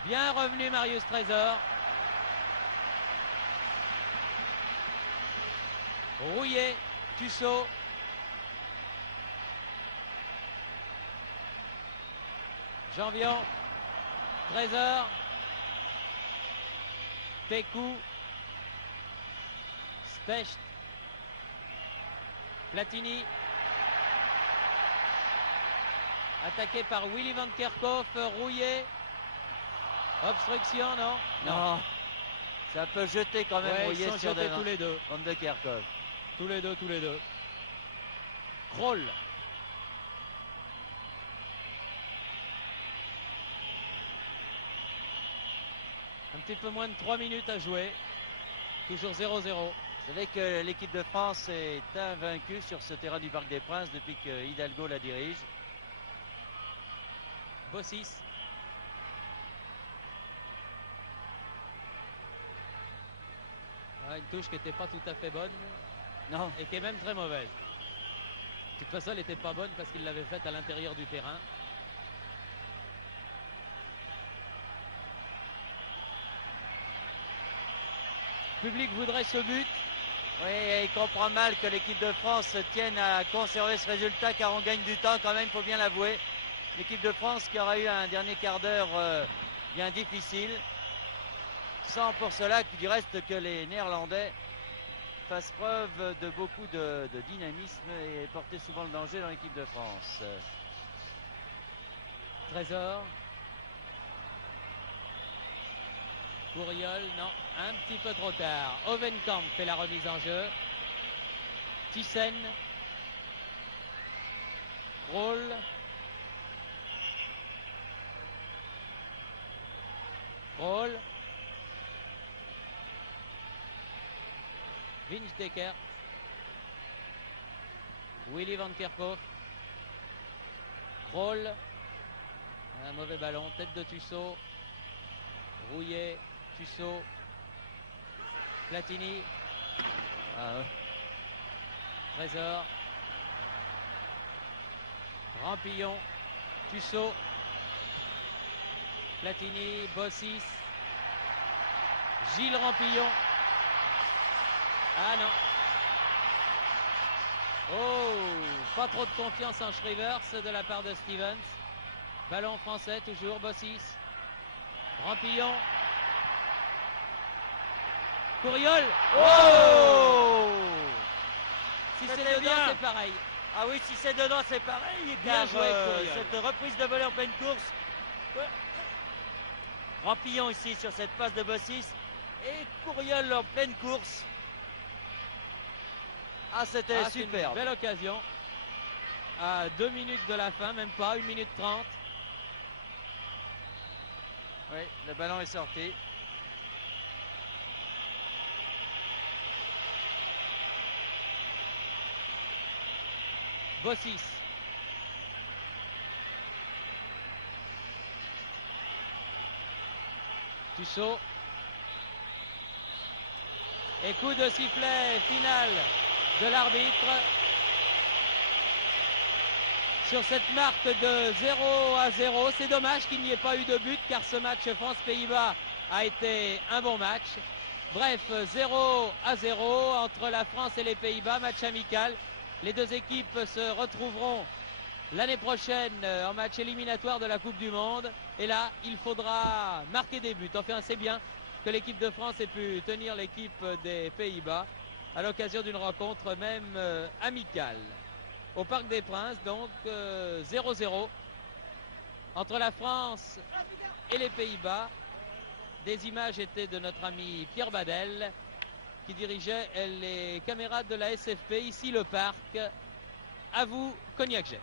Bien revenu Marius Trésor. Rouillé, Tussaud. Janvion. Trésor. Pécou. Specht. Platini. Attaqué par Willy Van Kerkhoff, rouillé. Obstruction, non? Non. Ça peut jeter quand même, Rouillé sur tous les deux. Van de Kerkhoff. Tous les deux. Krol. Un petit peu moins de 3 minutes à jouer. Toujours 0-0. Vous savez que l'équipe de France est invaincue sur ce terrain du Parc des Princes depuis que Hidalgo la dirige. Bossis. Une touche qui n'était pas tout à fait bonne. Non. Et qui est même très mauvaise. De toute façon, elle n'était pas bonne parce qu'il l'avait faite à l'intérieur du terrain. Le public voudrait ce but. Oui, et il comprend mal que l'équipe de France tienne à conserver ce résultat car on gagne du temps quand même, il faut bien l'avouer. L'équipe de France qui aura eu un dernier quart d'heure bien difficile. Sans pour cela qu'il reste que les Néerlandais fassent preuve de beaucoup de dynamisme et porter souvent le danger dans l'équipe de France. Trésor. Courriol, non, un petit peu trop tard. Hovenkamp fait la remise en jeu. Thyssen. Roll. Roll. Winsdecker. Willy van Kerkhoff. Roll. Un mauvais ballon, tête de Tussaud. Rouillet, Tussaud. Platini. Trésor. Rampillon. Tussaud. Platini, Bossis. Gilles Rampillon. Ah non. Oh, pas trop de confiance en Schrivers de la part de Stevens. Ballon français, toujours Bossis. Rampillon. Courriol. Oh! Si c'est dedans, c'est pareil. Ah oui, si c'est dedans, c'est pareil. Bien Car joué, Courriol. cette reprise de volée en pleine course. Ouais. Rampillon ici sur cette passe de Bossis. Et Courriol en pleine course. Ah, c'était super. Une belle occasion. À 2 minutes de la fin, même pas, 1 minute 30. Oui, le ballon est sorti. Bossis. Tussaud. Et coup de sifflet final de l'arbitre. Sur cette marque de 0-0. C'est dommage qu'il n'y ait pas eu de but car ce match France-Pays-Bas a été un bon match. Bref, 0-0 entre la France et les Pays-Bas, match amical. Les deux équipes se retrouveront l'année prochaine en match éliminatoire de la Coupe du Monde. Et là, il faudra marquer des buts. Enfin, c'est bien que l'équipe de France ait pu tenir l'équipe des Pays-Bas à l'occasion d'une rencontre même amicale. Au Parc des Princes, donc 0-0 entre la France et les Pays-Bas. Des images étaient de notre ami Pierre Badel qui dirigeait les caméras de la SFP, ici le parc. À vous, Cognac-Jet.